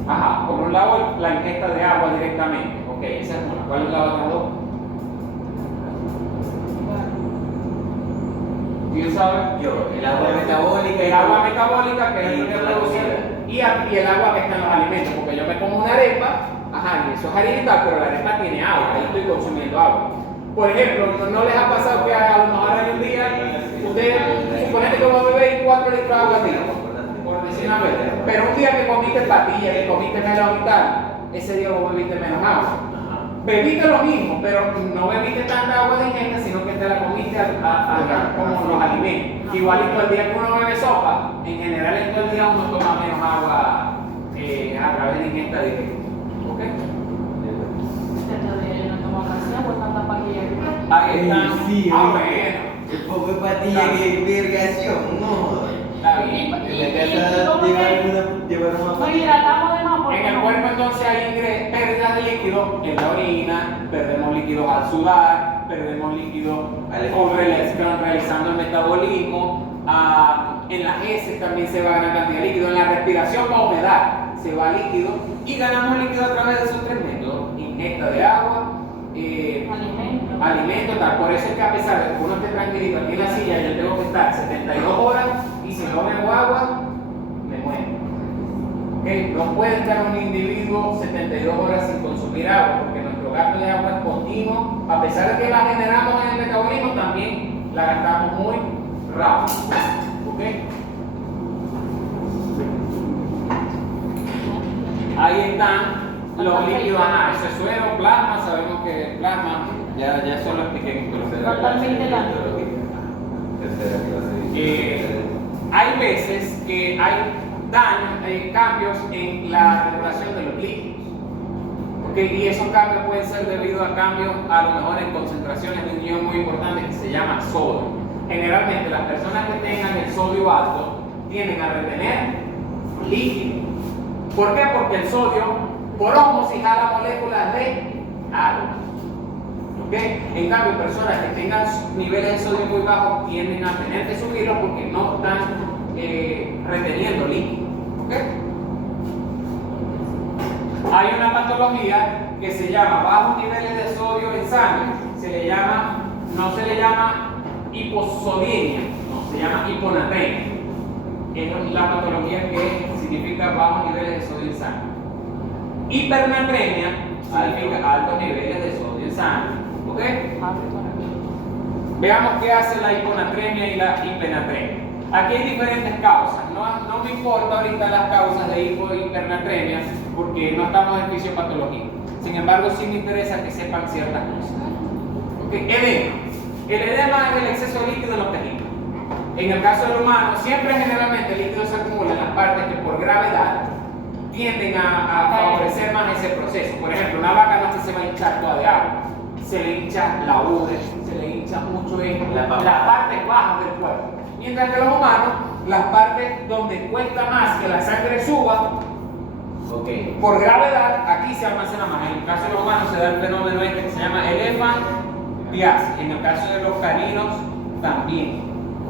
Ajá, por un lado la ingesta de agua directamente. Ok, esa es una. ¿Cuál es la otra dos? ¿Quién sabe? Yo, el agua metabólica. El agua metabólica, que es lo que produce, y el agua que está en los alimentos, porque yo me como una arepa, ajá, y eso es harina y tal, pero la arepa tiene agua, ahí estoy consumiendo agua. Por ejemplo, ¿no les ha pasado que a lo mejor hay un día, usted suponete que vos bebéis 4 litros de agua al día, por decir una vez, pero un día que comiste pastillas, que comiste melón y tal, ese día vos bebiste menos agua. bebiste lo mismo, pero no bebiste tanta agua de ingesta, sino que te la comiste como los alimentos. Igualito el día que uno bebe sopa, en general en todo el día uno toma menos agua a través de ingesta directa. ¿Ok? Yo no tomo casi agua, tanta pastilla. Ahí está. Sí, Bueno. el poco de patilla que vergación, no. Está bien. Llevar una Nos hidratamos de más porque En el cuerpo entonces hay pérdidas de líquido en la orina, perdemos líquidos al sudar, perdemos líquidos realizando el metabolismo, en las heces también se va gran cantidad de líquido, en la respiración va humedad, se va líquido y ganamos líquido a través de esos tres métodos, ingesta de agua, alimento, tal. Por eso es que a pesar de que uno esté tranquilito aquí en la silla, yo tengo que estar 72 horas y si no bebo agua, me muero. ¿Okay? No puede estar un individuo 72 horas sin consumir agua, porque nuestro gasto de agua es continuo. A pesar de que la generamos en el metabolismo, también la gastamos muy rápido. ¿Okay? Ahí están los líquidos. Eso es suero, plasma. Sabemos que plasma, ya eso lo expliqué en Totalmente la. Hay veces que hay cambios en la regulación de los líquidos. ¿Okay? Y esos cambios pueden ser debido a cambios a lo mejor en concentraciones de un ion muy importante que se llama sodio. Generalmente las personas que tengan el sodio alto tienden a retener líquido. ¿Por qué? Porque el sodio por ósmosis jala moléculas de agua. ¿Okay? En cambio, personas que tengan niveles de sodio muy bajos tienden a tener que subirlos porque no están reteniendo líquido. ¿Okay? Hay una patología que se llama bajos niveles de sodio en sangre. No se le llama hiposodiemia, no, se llama hiponatremia. Es la patología que significa bajos niveles de sodio en sangre. Hipernatremia significa altos niveles de sodio en sangre. ¿Ok? Veamos qué hace la hiponatremia y la hipernatremia. Aquí hay diferentes causas. No me importa ahorita las causas de hipo y hipernatremia porque no estamos en fisiopatología. Sin embargo, sí me interesa que sepan ciertas cosas. ¿Ok? Edema. El edema es el exceso de líquido en los tejidos. En el caso del humano, siempre generalmente el líquido se acumula en las partes que por gravedad tienden a favorecer más ese proceso. Por ejemplo, una vaca no es que se va a hinchar toda de agua, se le hincha la ubre, se le hincha mucho en las partes bajas del cuerpo. Mientras que los humanos, las partes donde cuesta más que la sangre suba, por gravedad, aquí se almacena más. En el caso de los humanos se da el fenómeno este que se llama elephantiasis. En el caso de los caninos también.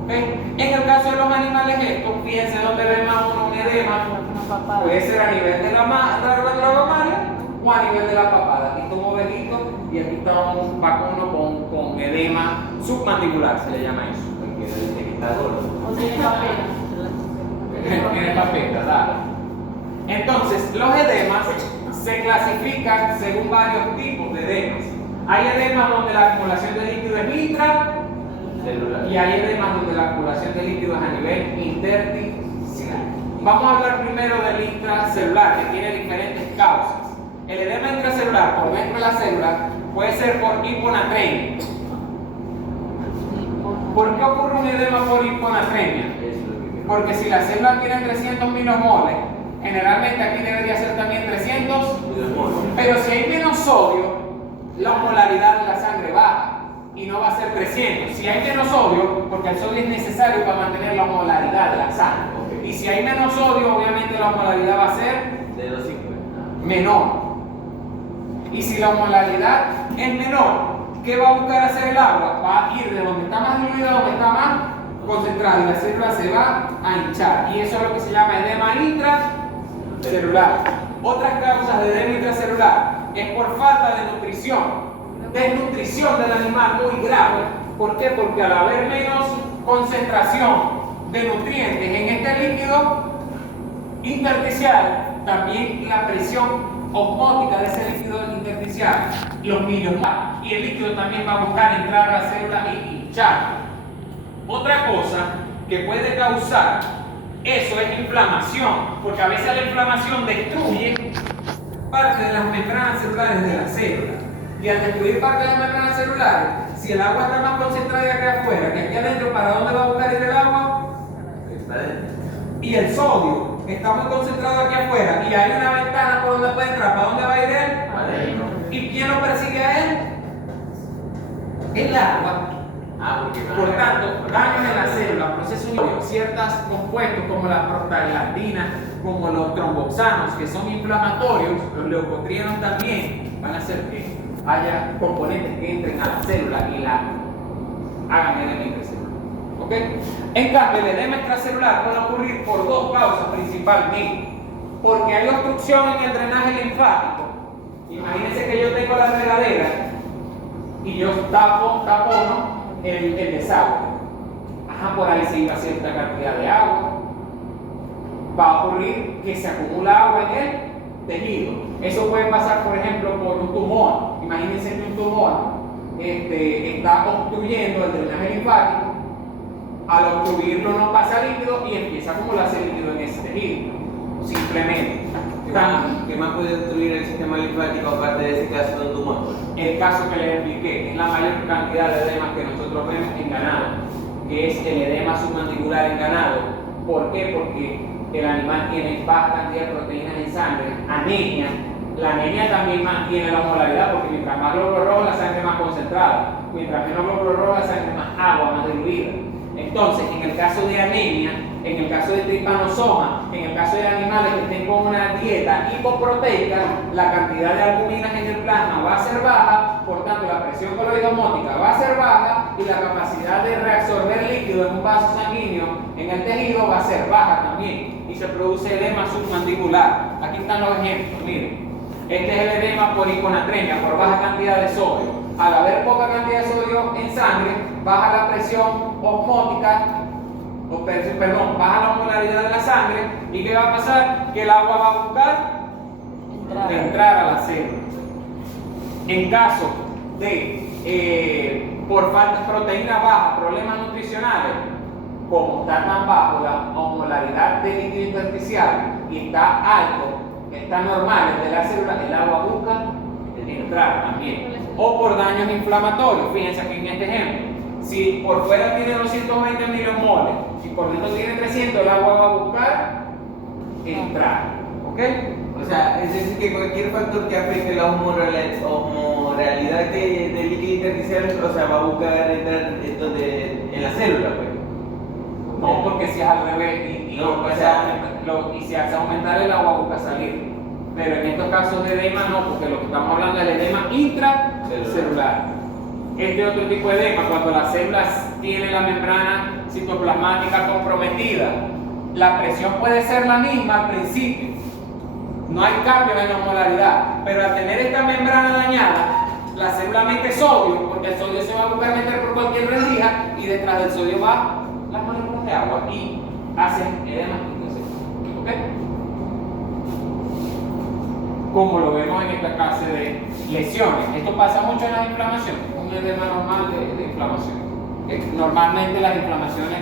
¿Okay? En el caso de los animales estos, fíjense dónde ven más uno un edema. Puede ser a nivel de la mamaria o a nivel de la papada. Aquí está un ovedito y aquí está un vacuno con edema submandibular, se le llama eso. O tiene papel. Tiene papel, ¿verdad? Entonces, los edemas se clasifican según varios tipos de edemas. Hay edemas donde la acumulación de líquido es intracelular y hay edemas donde la acumulación de líquido es a nivel intersticial. Vamos a hablar primero del intracelular, que tiene diferentes causas. El edema intracelular por dentro de la célula puede ser por hiponatremia. ¿Por qué ocurre un edema por hiponatremia? Porque si la célula tiene 300 milimoles, generalmente aquí debería ser también 300, pero si hay menos sodio, la osmolaridad de la sangre baja y no va a ser 300. Si hay menos sodio, porque el sodio es necesario para mantener la osmolaridad de la sangre. Y si hay menos sodio, obviamente la osmolaridad va a ser menor. Y si la osmolaridad es menor, ¿qué va a buscar hacer el agua? Va a ir de donde está más diluida a donde está más concentrada y la célula se va a hinchar. Y eso es lo que se llama edema intracelular. Otras causas de edema intracelular es por falta de nutrición, desnutrición del animal muy grave. ¿Por qué? Porque al haber menos concentración de nutrientes en este líquido intersticial, también la presión osmótica de ese líquido intersticial, los millones, y el líquido también va a buscar entrar a la célula y hinchar. Otra cosa que puede causar eso es inflamación, porque a veces la inflamación destruye parte de las membranas celulares de la célula. Y al destruir parte de las membranas celulares, si el agua está más concentrada acá afuera que aquí adentro, ¿para dónde va a buscar ir el agua? Y el sodio está muy concentrado aquí afuera y hay una ventana por donde puede entrar. ¿Para dónde va a ir él? Adentro. ¿Y quién lo persigue a él? El agua. Por tanto, daños en la célula, procesos inhibitorios, ciertos compuestos como las prostaglandinas, como los tromboxanos, que son inflamatorios, los leucotrienos también, van a hacer que haya componentes que entren a la célula y la hagan edema intracelular. ¿Ok? En cambio, el edema extracelular puede ocurrir por dos causas principalmente. Porque hay obstrucción en el drenaje linfático. Imagínense que yo tengo la regadera y yo tapono el desagüe. Ajá, por ahí se iba cierta cantidad de agua. Va a ocurrir que se acumula agua en el tejido. Eso puede pasar, por ejemplo, por un tumor. Imagínense que un tumor está obstruyendo el drenaje linfático. Al obstruirlo no pasa líquido y empieza a acumularse líquido en ese tejido. Simplemente. ¿Qué más puede destruir el sistema linfático aparte de ese caso de un tumor? El caso que les expliqué es la mayor cantidad de edemas que nosotros vemos en ganado, que es el edema submandibular en ganado. ¿Por qué? Porque el animal tiene baja cantidad de proteínas en sangre, anemia. La anemia también mantiene la osmolaridad porque mientras más glóbulos rojos la sangre es más concentrada, mientras menos glóbulos rojos la sangre es más agua, más diluida. Entonces, en el caso de anemia, en el caso de tripanosoma, en el caso de animales que estén con una dieta hipoproteica, la cantidad de albuminas en el plasma va a ser baja, por tanto la presión coloidosmótica va a ser baja y la capacidad de reabsorber líquido en un vaso sanguíneo en el tejido va a ser baja también y se produce edema submandibular. Aquí están los ejemplos, miren. Este es el edema por hiponatremia, por baja cantidad de sodio. Al haber poca cantidad de sodio en sangre, baja la presión osmótica, baja la osmolaridad de la sangre. ¿Y qué va a pasar? Que el agua va a buscar entrar a la célula. En caso de por falta de proteína baja, problemas nutricionales, como está tan bajo la osmolaridad del líquido intersticial y está alto, está normal el de la célula, el agua busca entrar también. O por daños inflamatorios, fíjense aquí en este ejemplo. Si por fuera tiene 220 milimoles y por dentro tiene 300, el agua va a buscar entrar. ¿Ok? O sea, es decir que cualquier factor que afecte la osmolaridad del líquido intersticial, o sea, va a buscar entrar en la célula, pues. No, porque si es al revés y si hace aumentar el agua busca salir. Pero en estos casos de edema no, porque lo que estamos hablando es el edema intracelular. Este otro tipo de edema, cuando las células tienen la membrana citoplasmática comprometida, la presión puede ser la misma al principio, no hay cambio en la osmolaridad, pero al tener esta membrana dañada, la célula mete sodio, porque el sodio se va a buscar meter por cualquier rendija y detrás del sodio va las moléculas de agua y hacen edema intracelular. ¿Ok? Como lo vemos en esta clase de lesiones. Esto pasa mucho en las inflamaciones, un edema normal de inflamación. Normalmente las inflamaciones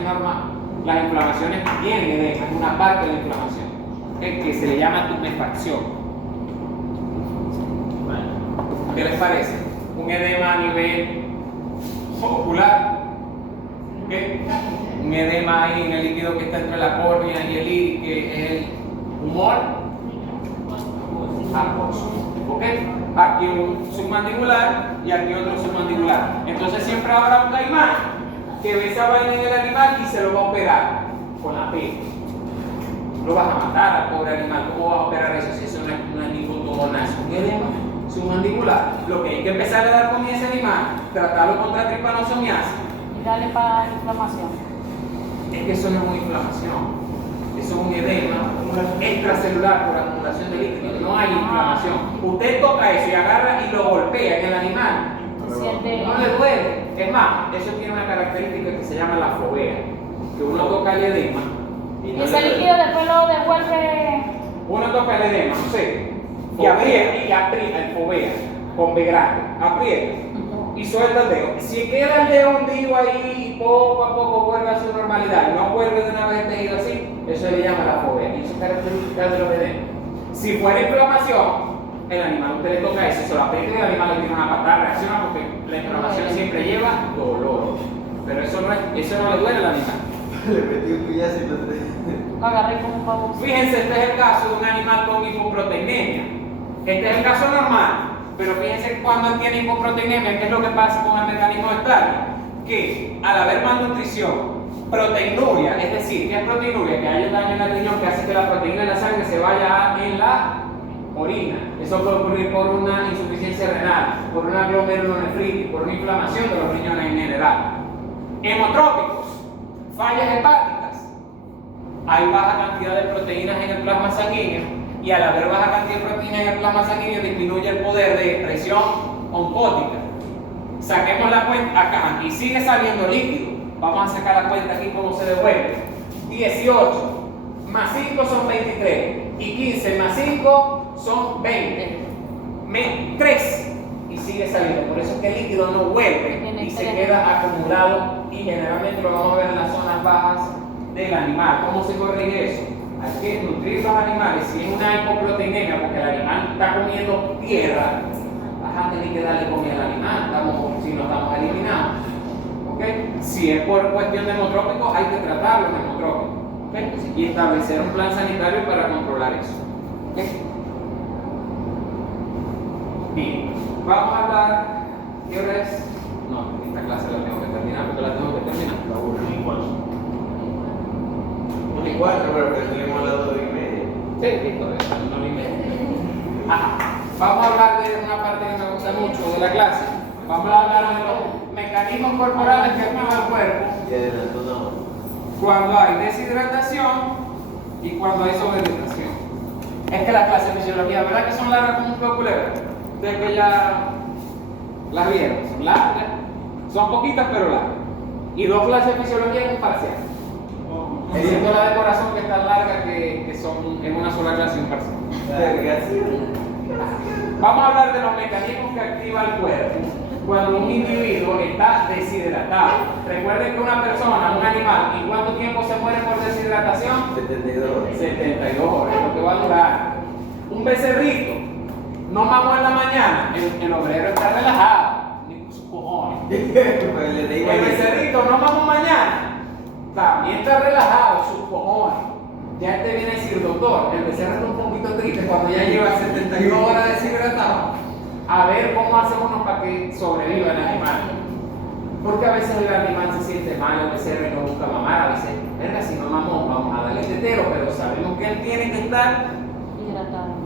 tienen edema, es una parte de la inflamación, que se le llama tumefacción. ¿Qué les parece? Un edema a nivel ocular, un edema ahí en el líquido que está entre la córnea y el iris, que es el humor acoso. ¿Ok? Aquí un submandibular y aquí otro submandibular. Entonces siempre habrá un caimán que ve esa vaina en el animal y se lo va a operar con la pena. Lo vas a matar al pobre animal. ¿Cómo vas a operar eso si eso no es ningún tumor, no es un edema submandibular? Lo que hay que empezar a dar comida a ese animal, tratarlo contra tripanosomiasis. Y darle para inflamación. Es que eso no es una inflamación. Eso es un edema extracelular por acumulación de líquido, no hay inflamación. Usted toca eso y agarra y lo golpea en el animal, no le duele. Es más, eso tiene una característica que se llama la fobea, que uno toca el edema y no ese líquido después lo devuelve. Uno toca el edema, no sé, y aprieta el fobea con B grande, aprieta y suelta el dedo. Si queda el dedo hundido ahí y poco a poco vuelve a su normalidad y no vuelve de una vez el tejido así, eso se le llama la fobea y eso es característica de los edemas. Si fuera inflamación, el animal usted le toca eso, se lo aprieta y el animal le tiene una patada, reacciona porque la inflamación siempre lleva dolor. Pero eso no le duele al animal. Le metí un pillazo y Lo agarré como un pavo. Fíjense, este es el caso de un animal con hipoproteinemia. Este es el caso normal, pero fíjense cuando tiene hipoproteinemia, ¿qué es lo que pasa con el mecanismo de Starling? Que al haber malnutrición, proteinuria, es decir, ¿qué es proteinuria? Que hay un daño en el riñón que hace que la proteína de la sangre se vaya en la orina. Eso puede ocurrir por una insuficiencia renal, por una glomerulonefritis, por una inflamación de los riñones en general. Hemotrópicos, fallas hepáticas. Hay baja cantidad de proteínas en el plasma sanguíneo y al haber baja cantidad de proteínas en el plasma sanguíneo disminuye el poder de presión oncótica. Saquemos la cuenta acá y sigue saliendo líquido. Vamos a sacar la cuenta aquí cómo se devuelve. 18 más 5 son 23 y 15 más 5 son 20. 3 y sigue saliendo. Por eso es que el líquido no vuelve y se queda acumulado y generalmente lo vamos a ver en las zonas bajas del animal. ¿Cómo se corrige eso? Hay que nutrir los animales. Si es una hipoproteinemia porque el animal está comiendo tierra, vas a tener que darle comida al animal, si no estamos eliminados. ¿Okay? Si es por cuestión de hemotrópicos, hay que tratarlo en hemotrópicos. ¿Okay? Y establecer un plan sanitario para controlar eso. ¿Okay? Bien, vamos a hablar. ¿Qué hora es? No, esta clase la tengo que terminar porque la tengo que terminar. La 1:04, pero que tenemos a las 2:30. Sí, listo, es 1:30. Vamos a hablar de una parte que me gusta mucho de la clase. Vamos a hablar de los mecanismos corporales que activan el cuerpo cuando hay deshidratación y cuando hay sobrehidratación. Es que las clases de fisiología, ¿verdad que son largas como un poco culebra? Ustedes que ya las vieron, son largas, son poquitas pero largas. Y 2 clases de fisiología en un parcial. Excepto la de corazón que es tan larga que son en una sola clase y un parcial. Vamos a hablar de los mecanismos que activa el cuerpo cuando un individuo está deshidratado. Recuerden que una persona, un animal, ¿en cuánto tiempo se muere por deshidratación? 72 horas, es lo que va a durar. Un becerrito no mamó en la mañana, el obrero está relajado, ni con sus cojones. El becerrito no mamó mañana, también está relajado, sus cojones. Ya te viene a decir, doctor, el becerro está un poquito triste cuando ya lleva 72 horas deshidratado. A ver cómo hace uno para que sobreviva el animal. Porque a veces el animal se siente mal, el becerro y no busca mamar. A veces, verga, si no mamó, vamos a darle tetero, pero sabemos que él tiene que estar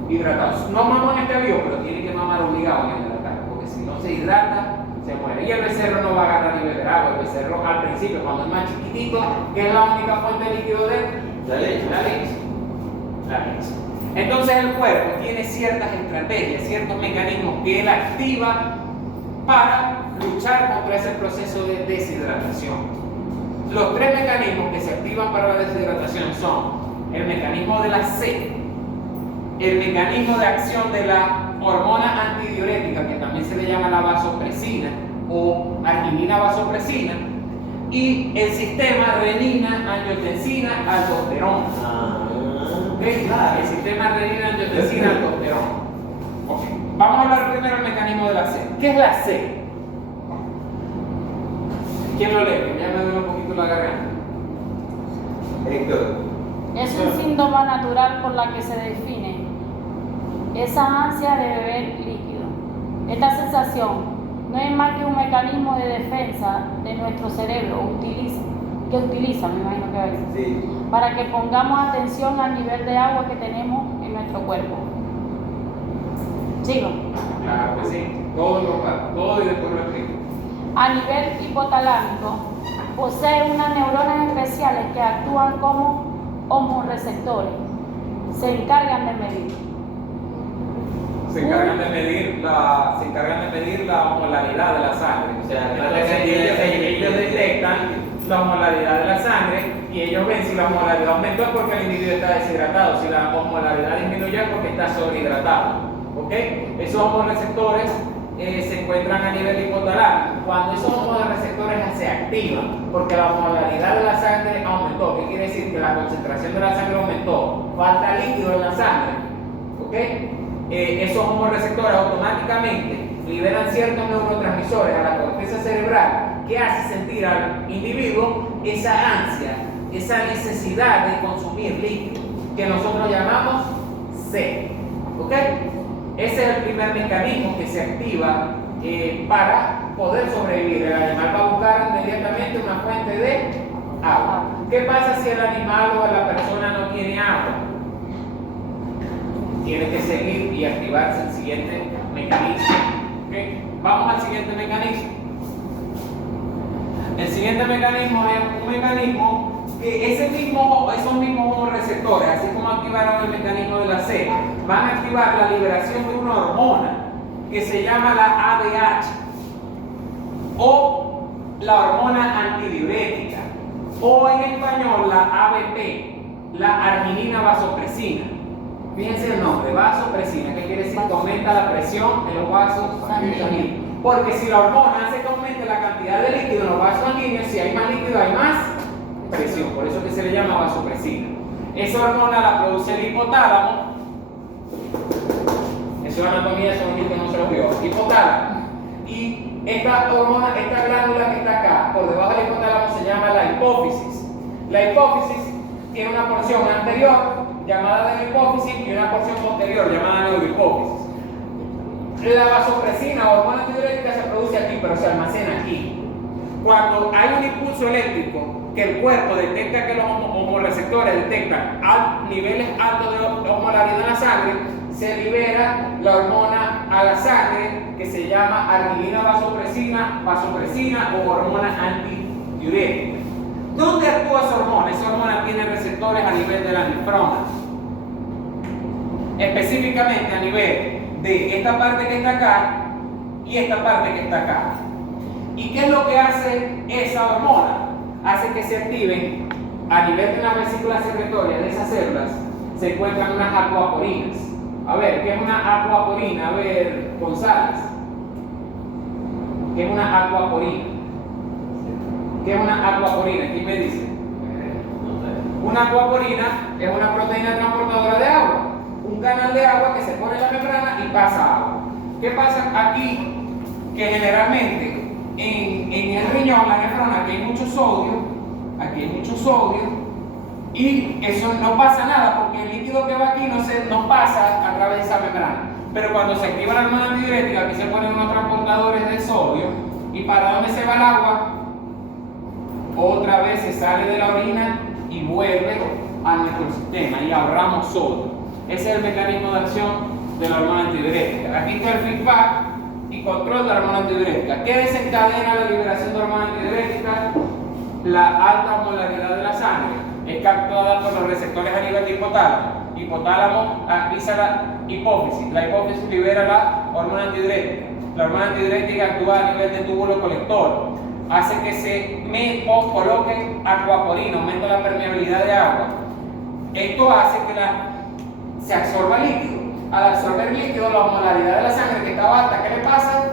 hidratado. No mamó en este avión, pero tiene que mamar obligado en el hidratar, porque si no se hidrata, se muere. Y el becerro no va a agarrar ni beber agua. El becerro al principio, cuando es más chiquitito, que es la única fuente de líquido de él, la leche. Entonces el cuerpo tiene ciertas estrategias, ciertos mecanismos que él activa para luchar contra ese proceso de deshidratación. Los 3 mecanismos que se activan para la deshidratación son el mecanismo de la sed, el mecanismo de acción de la hormona antidiurética, que también se le llama la vasopresina o arginina vasopresina, y el sistema renina, angiotensina, aldosterona. ¿Okay? El sistema renina, angiotensina, aldosterona. Okay. Vamos a hablar primero del mecanismo de la sed. ¿Qué es la sed? ¿Quién lo lee? Que ya me duele un poquito la garganta. Héctor. Es un síntoma natural por la que se define esa ansia de beber líquido. Esta sensación no es más que un mecanismo de defensa de nuestro cerebro que utiliza, me imagino que va a decir, Sí. para que pongamos atención al nivel de agua que tenemos en nuestro cuerpo. ¿Sigo? Claro que sí. Todo y después lo explico. A nivel hipotalámico, posee unas neuronas especiales que actúan como hormoreceptores. Se encargan de medir. Se encargan de medir la osmolaridad de la sangre. O sea, entonces ellos detectan la osmolaridad de la sangre y ellos ven si la osmolaridad aumentó es porque el individuo está deshidratado, si la osmolaridad disminuyó es porque está sobrehidratado. ¿Ok? Esos hormoreceptores se encuentran a nivel hipotalámico. Cuando esos hormoreceptores se activan porque la osmolaridad de la sangre aumentó, ¿qué quiere decir? Que la concentración de la sangre aumentó, falta líquido en la sangre. ¿Ok? esos homorreceptores automáticamente liberan ciertos neurotransmisores a la corteza cerebral que hace sentir al individuo esa ansia, esa necesidad de consumir líquido, que nosotros llamamos sed. ¿Ok? Ese es el primer mecanismo que se activa para poder sobrevivir. El animal va a buscar inmediatamente una fuente de agua. ¿Qué pasa si el animal o la persona no tiene agua? Tiene que seguir y activarse el siguiente mecanismo. ¿Okay? Vamos al siguiente mecanismo. El siguiente mecanismo es un mecanismo que esos mismos receptores, así como activaron el mecanismo de la sed, van a activar la liberación de una hormona que se llama la ADH o la hormona antidiurética, o en español la ABP, la arginina vasopresina. Fíjense el nombre, vasopresina, ¿qué quiere decir? Que aumenta la presión en los vasos sanguíneos. Porque si la hormona hace que aumente la cantidad de líquido en los vasos sanguíneos, si hay más líquido hay más presión, por eso que se le llama vasopresina. Esa hormona la produce el hipotálamo. Eso es anatomía, eso no se lo vio. Hipotálamo. Y esta hormona, esta glándula que está acá, por debajo del hipotálamo, se llama la hipófisis. La hipófisis tiene una porción anterior llamada de la hipófisis y una porción posterior llamada neurohipófisis. La vasopresina o hormona antidiurética se produce aquí, pero se almacena aquí. Cuando hay un impulso eléctrico que el cuerpo detecta que los homorreceptores detectan niveles altos de osmolaridad en la sangre, se libera la hormona a la sangre que se llama arginina vasopresina o hormona antidiurética. ¿Dónde actúa esa hormona? Esa hormona tiene receptores a nivel de la nefrona, específicamente a nivel de esta parte que está acá y esta parte que está acá. ¿Y qué es lo que hace esa hormona? Hace que se activen a nivel de las vesículas secretorias de esas células, se encuentran unas acuaporinas. A ver, ¿qué es una acuaporina? A ver, González, ¿qué es una acuaporina? ¿Qué es una acuaporina? ¿Quién me dice? Una acuaporina es una proteína transportadora de agua, un canal de agua que se pone en la membrana y pasa agua. ¿Qué pasa aquí? Que generalmente en el riñón, la nefrona, aquí hay mucho sodio, y eso no pasa nada porque el líquido que va aquí no pasa a través de esa membrana. Pero cuando se activa la hormona antidiurética, aquí se ponen unos transportadores de sodio, y ¿para dónde se va el agua? Otra vez se sale de la orina y vuelve a nuestro sistema y ahorramos sodio. Ese es el mecanismo de acción de la hormona antidiurética. Aquí está el feedback y control de la hormona antidiurética. ¿Qué desencadena la liberación de hormona antidiurética? La alta osmolaridad de la sangre. Es captada por los receptores a nivel de hipotálamo. Hipotálamo avisa la hipófisis. La hipófisis libera la hormona antidiurética. La hormona antidiurética actúa a nivel de túbulo colector. Hace que se coloque acuaporina, aumenta la permeabilidad de agua. Esto hace que se absorba líquido. Al absorber líquido, la osmolaridad de la sangre que estaba alta, ¿qué le pasa?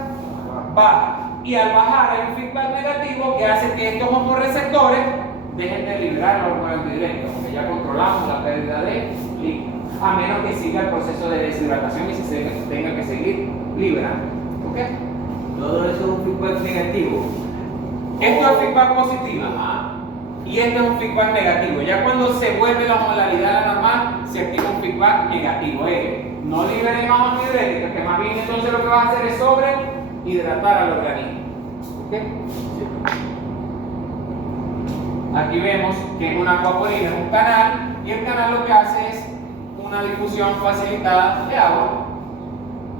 Baja. Y al bajar hay un feedback negativo que hace que estos homorreceptores dejen de liberar la hormona antidiurética, porque ya controlamos la pérdida de líquido, a menos que siga el proceso de deshidratación y se tenga que seguir liberando. ¿Ok? Todo eso es un feedback negativo. Esto es feedback positivo. Y este es un feedback negativo. Ya cuando se vuelve la osmolaridad a la normal, se activa un feedback negativo. No libere más antidiurética, que más bien entonces lo que va a hacer es sobrehidratar al organismo. ¿Ok? Aquí vemos que una acuaporina es un canal, y el canal lo que hace es una difusión facilitada de agua.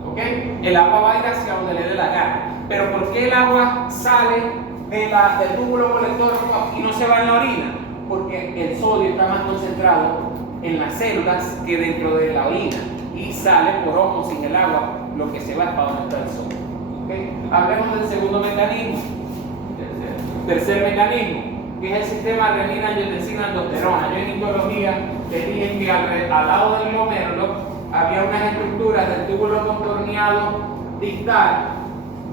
¿Ok? El agua va a ir hacia donde le dé la gana. Pero ¿por qué el agua sale del túbulo colector y no se va en la orina? Porque el sodio está más concentrado en las células que dentro de la orina, y sale por ósmosis en el agua, lo que se va es para donde está el sodio. ¿Okay? Hablemos del segundo mecanismo. Tercer mecanismo, que es el sistema renina, angiotensina, aldosterona. Yo en histología les dije que al lado del glomérulo había unas estructuras del túbulo contorneado distal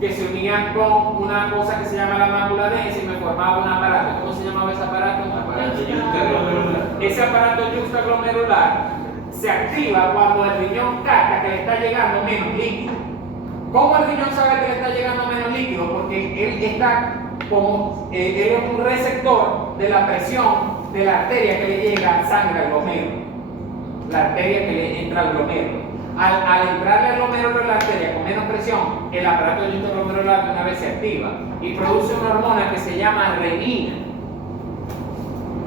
que se unían con una cosa que se llama la mácula densa y me formaba un aparato. ¿Cómo se llamaba ese aparato? Aparato yuxtaglomerular. Ese aparato yuxtaglomerular se activa cuando el riñón capta que le está llegando menos líquido. ¿Cómo el riñón sabe que le está llegando menos líquido? Porque él está como, él es un receptor de la presión de la arteria que le llega sangre al glomero. La arteria que le entra al glomero. Al entrarle al glomero en la arteria con menos presión, el aparato de glomerular de una vez se activa y produce una hormona que se llama renina.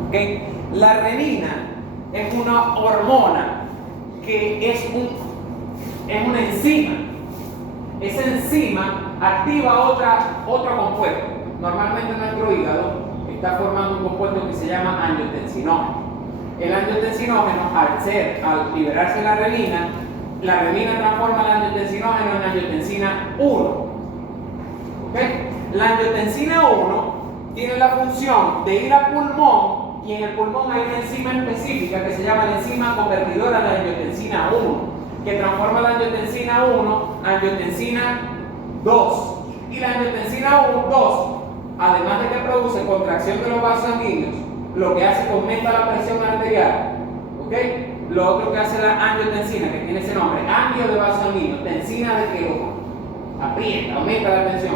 ¿Okay? La renina es una hormona que es una enzima. Esa enzima activa otro compuesto. Normalmente nuestro hígado está formando un compuesto que se llama angiotensinógeno. El angiotensinógeno, al liberarse la renina transforma el angiotensinógeno en angiotensina 1. ¿Okay? La angiotensina 1 tiene la función de ir al pulmón, y en el pulmón hay una enzima específica que se llama la enzima convertidora de angiotensina 1, que transforma la angiotensina 1 a angiotensina 2. Y la angiotensina 2, además de que produce contracción de los vasos sanguíneos, lo que hace es que aumenta la presión arterial. ¿Okay? Lo otro que hace la angiotensina, que tiene ese nombre, angio de vaso sanguíneo, tensina de que aprieta, aumenta la tensión,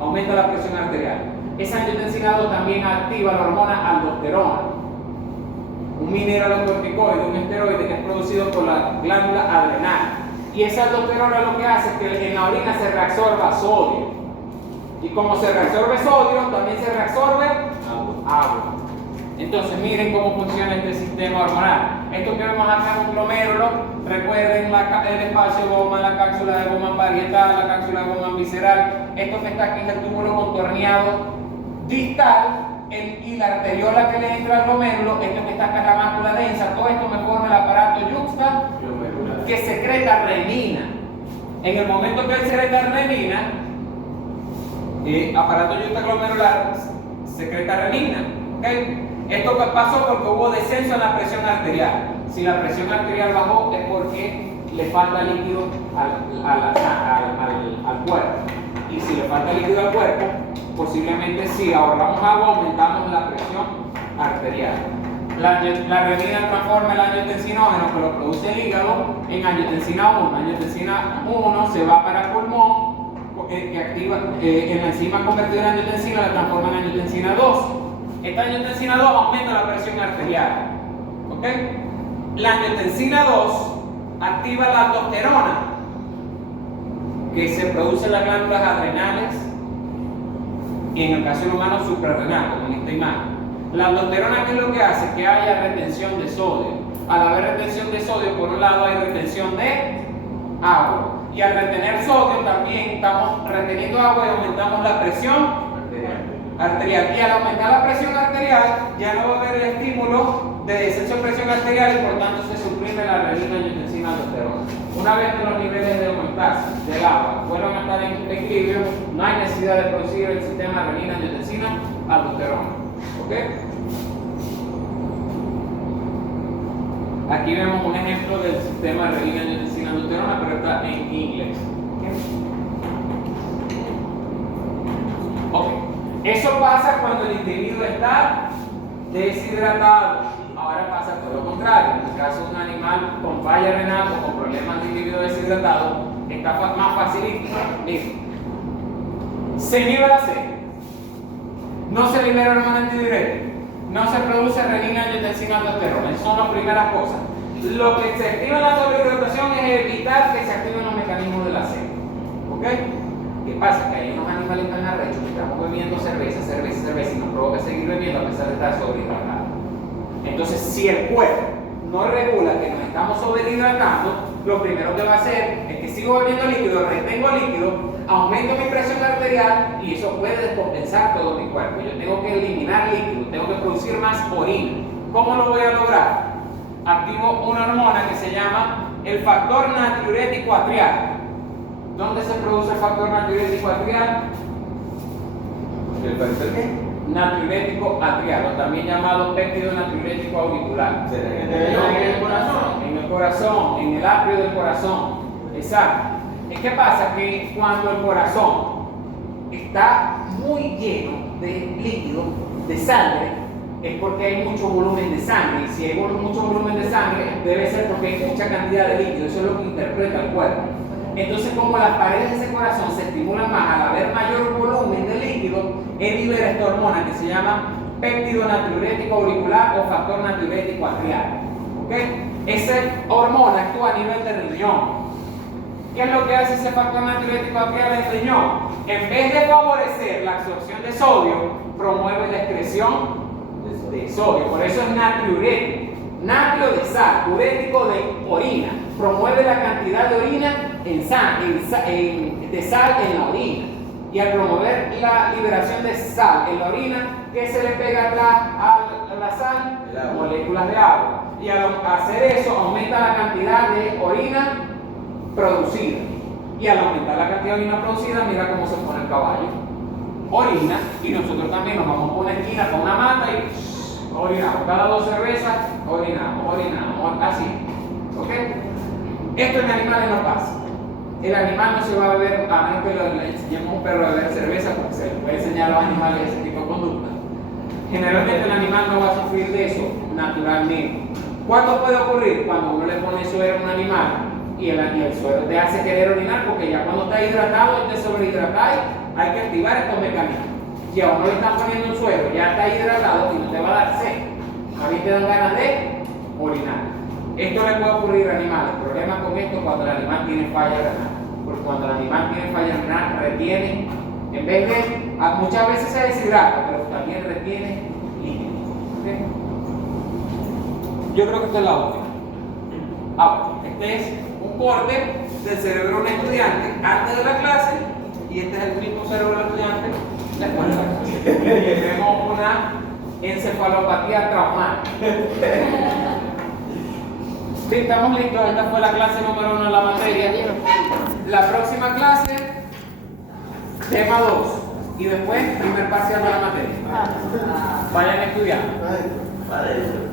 aumenta la presión arterial. Esa angiotensina 2 también activa la hormona aldosterona, un mineralocorticoide, un esteroide que es producido por la glándula adrenal. Y esa aldosterona lo que hace es que en la orina se reabsorba sodio. Y como se reabsorbe sodio, también se reabsorbe agua. Entonces miren cómo funciona este sistema hormonal. Esto que vemos acá es un glomérulo. Recuerden el espacio goma, la cápsula de goma parietal, la cápsula de goma visceral. Esto que está aquí es el túbulo contorneado distal y la arteriola que le entra al glomérulo. Esto que está acá es la mácula densa. Todo esto me forma el aparato yuxta que secreta renina. En el momento que él secreta renina, aparato yuxta glomerular secreta renina. ¿Okay? Esto pasó porque hubo descenso en la presión arterial. Si la presión arterial bajó es porque le falta líquido al cuerpo. Y si le falta líquido al cuerpo, posiblemente si ahorramos agua aumentamos la presión arterial. La renina transforma el angiotensinógeno que lo produce el hígado en angiotensina 1. Angiotensina 1 se va para el pulmón, que activa en la enzima convertidora de angiotensina, la transforma en angiotensina 2. Esta angiotensina 2 aumenta la presión arterial. ¿Okay? La angiotensina 2 activa la aldosterona, que se produce en las glándulas adrenales y en el caso humano suprarrenal, como en esta imagen. La aldosterona, ¿qué es lo que hace? Que haya retención de sodio. Al haber retención de sodio, por un lado hay retención de agua. Y al retener sodio también estamos reteniendo agua y aumentamos la presión arterial. Y al aumentar la presión arterial, ya no va a haber el estímulo de descenso de presión arterial y por tanto se suprime la renina, angiotensina, aldosterona. Una vez que los niveles de homeostasis del agua vuelvan a estar en equilibrio, no hay necesidad de producir el sistema renina, angiotensina, aldosterona. ¿Ok? Aquí vemos un ejemplo del sistema renina, angiotensina, aldosterona, pero está en inglés. Ok. Eso pasa cuando el individuo está deshidratado. Ahora pasa todo lo contrario. En el caso de un animal con falla renal o con problemas de individuo deshidratado, está más facilito. Miren, se inhibe la sed, no se libera hormona antidiurética, no se produce renina, angiotensina, aldosterona. Esas son las primeras cosas. Lo que se activa en la sobrehidratación es evitar que se activen los mecanismos de la sed. ¿Ok? ¿Qué pasa? Que hay unos animales tan arrechos que estamos bebiendo cerveza y nos provoca seguir bebiendo a pesar de estar sobrehidratados. Entonces, si el cuerpo no regula que nos estamos sobrehidratando, lo primero que va a hacer es que sigo bebiendo líquido, retengo líquido, aumento mi presión arterial y eso puede descompensar todo mi cuerpo. Yo tengo que eliminar líquido, tengo que producir más orina. ¿Cómo lo voy a lograr? Activo una hormona que se llama el factor natriurético atrial. ¿Dónde se produce el factor natriurético atrial? ¿El factor qué? Natriurético atrial, o también llamado péptido natriurético auricular. En el corazón. En el corazón, en el atrio del corazón. Exacto. ¿Qué pasa? Que cuando el corazón está muy lleno de líquido, de sangre, es porque hay mucho volumen de sangre. Y si hay mucho volumen de sangre, debe ser porque hay mucha cantidad de líquido. Eso es lo que interpreta el cuerpo. Entonces, como las paredes de ese corazón se estimulan más al haber mayor volumen de líquido, él libera esta hormona que se llama péptido natriurético auricular o factor natriurético atrial. ¿Okay? Esa hormona actúa a nivel del riñón. ¿Qué es lo que hace ese factor natriurético atrial en el riñón? En vez de favorecer la absorción de sodio, promueve la excreción de sodio. Por eso es natriurético. Natrio de sal, urético de orina. Promueve la cantidad de orina de sal en la orina. Y al promover la liberación de sal en la orina, ¿qué se le pega a la sal? Moléculas de agua. Y al hacer eso, aumenta la cantidad de orina producida. Y al aumentar la cantidad de orina producida, mira cómo se pone el caballo. Orina, y nosotros también nos vamos a poner esquina con una mata y orinamos. Cada 2 cervezas, orinamos, así. ¿Ok? Esto en animales no pasa. El animal no se va a beber, a menos que le enseñemos a un perro a beber cerveza, porque se le puede enseñar a los animales ese tipo de conducta. Generalmente el animal no va a sufrir de eso naturalmente. ¿Cuándo puede ocurrir? Cuando uno le pone suero a un animal y el suero te hace querer orinar, porque ya cuando está hidratado y te sobrehidratáis, hay que activar estos mecanismos. Si a uno le están poniendo un suero, ya está hidratado y no te va a dar sed. A mí te dan ganas de orinar. Esto le puede ocurrir a animales. El problema con esto es cuando el animal tiene falla renal. Porque cuando el animal tiene falla renal, retiene, en vez de, muchas veces se deshidrata, pero también retiene líquido. ¿Okay? Yo creo que esta es la última. Ahora, este es un corte del cerebro de un estudiante antes de la clase, y este es el mismo cerebro del estudiante después de la clase. Y vemos una encefalopatía traumática. Sí, estamos listos. Esta fue la clase número 1 de la materia. La próxima clase, tema 2. Y después, primer parcial de la materia. Vayan estudiando. Para eso.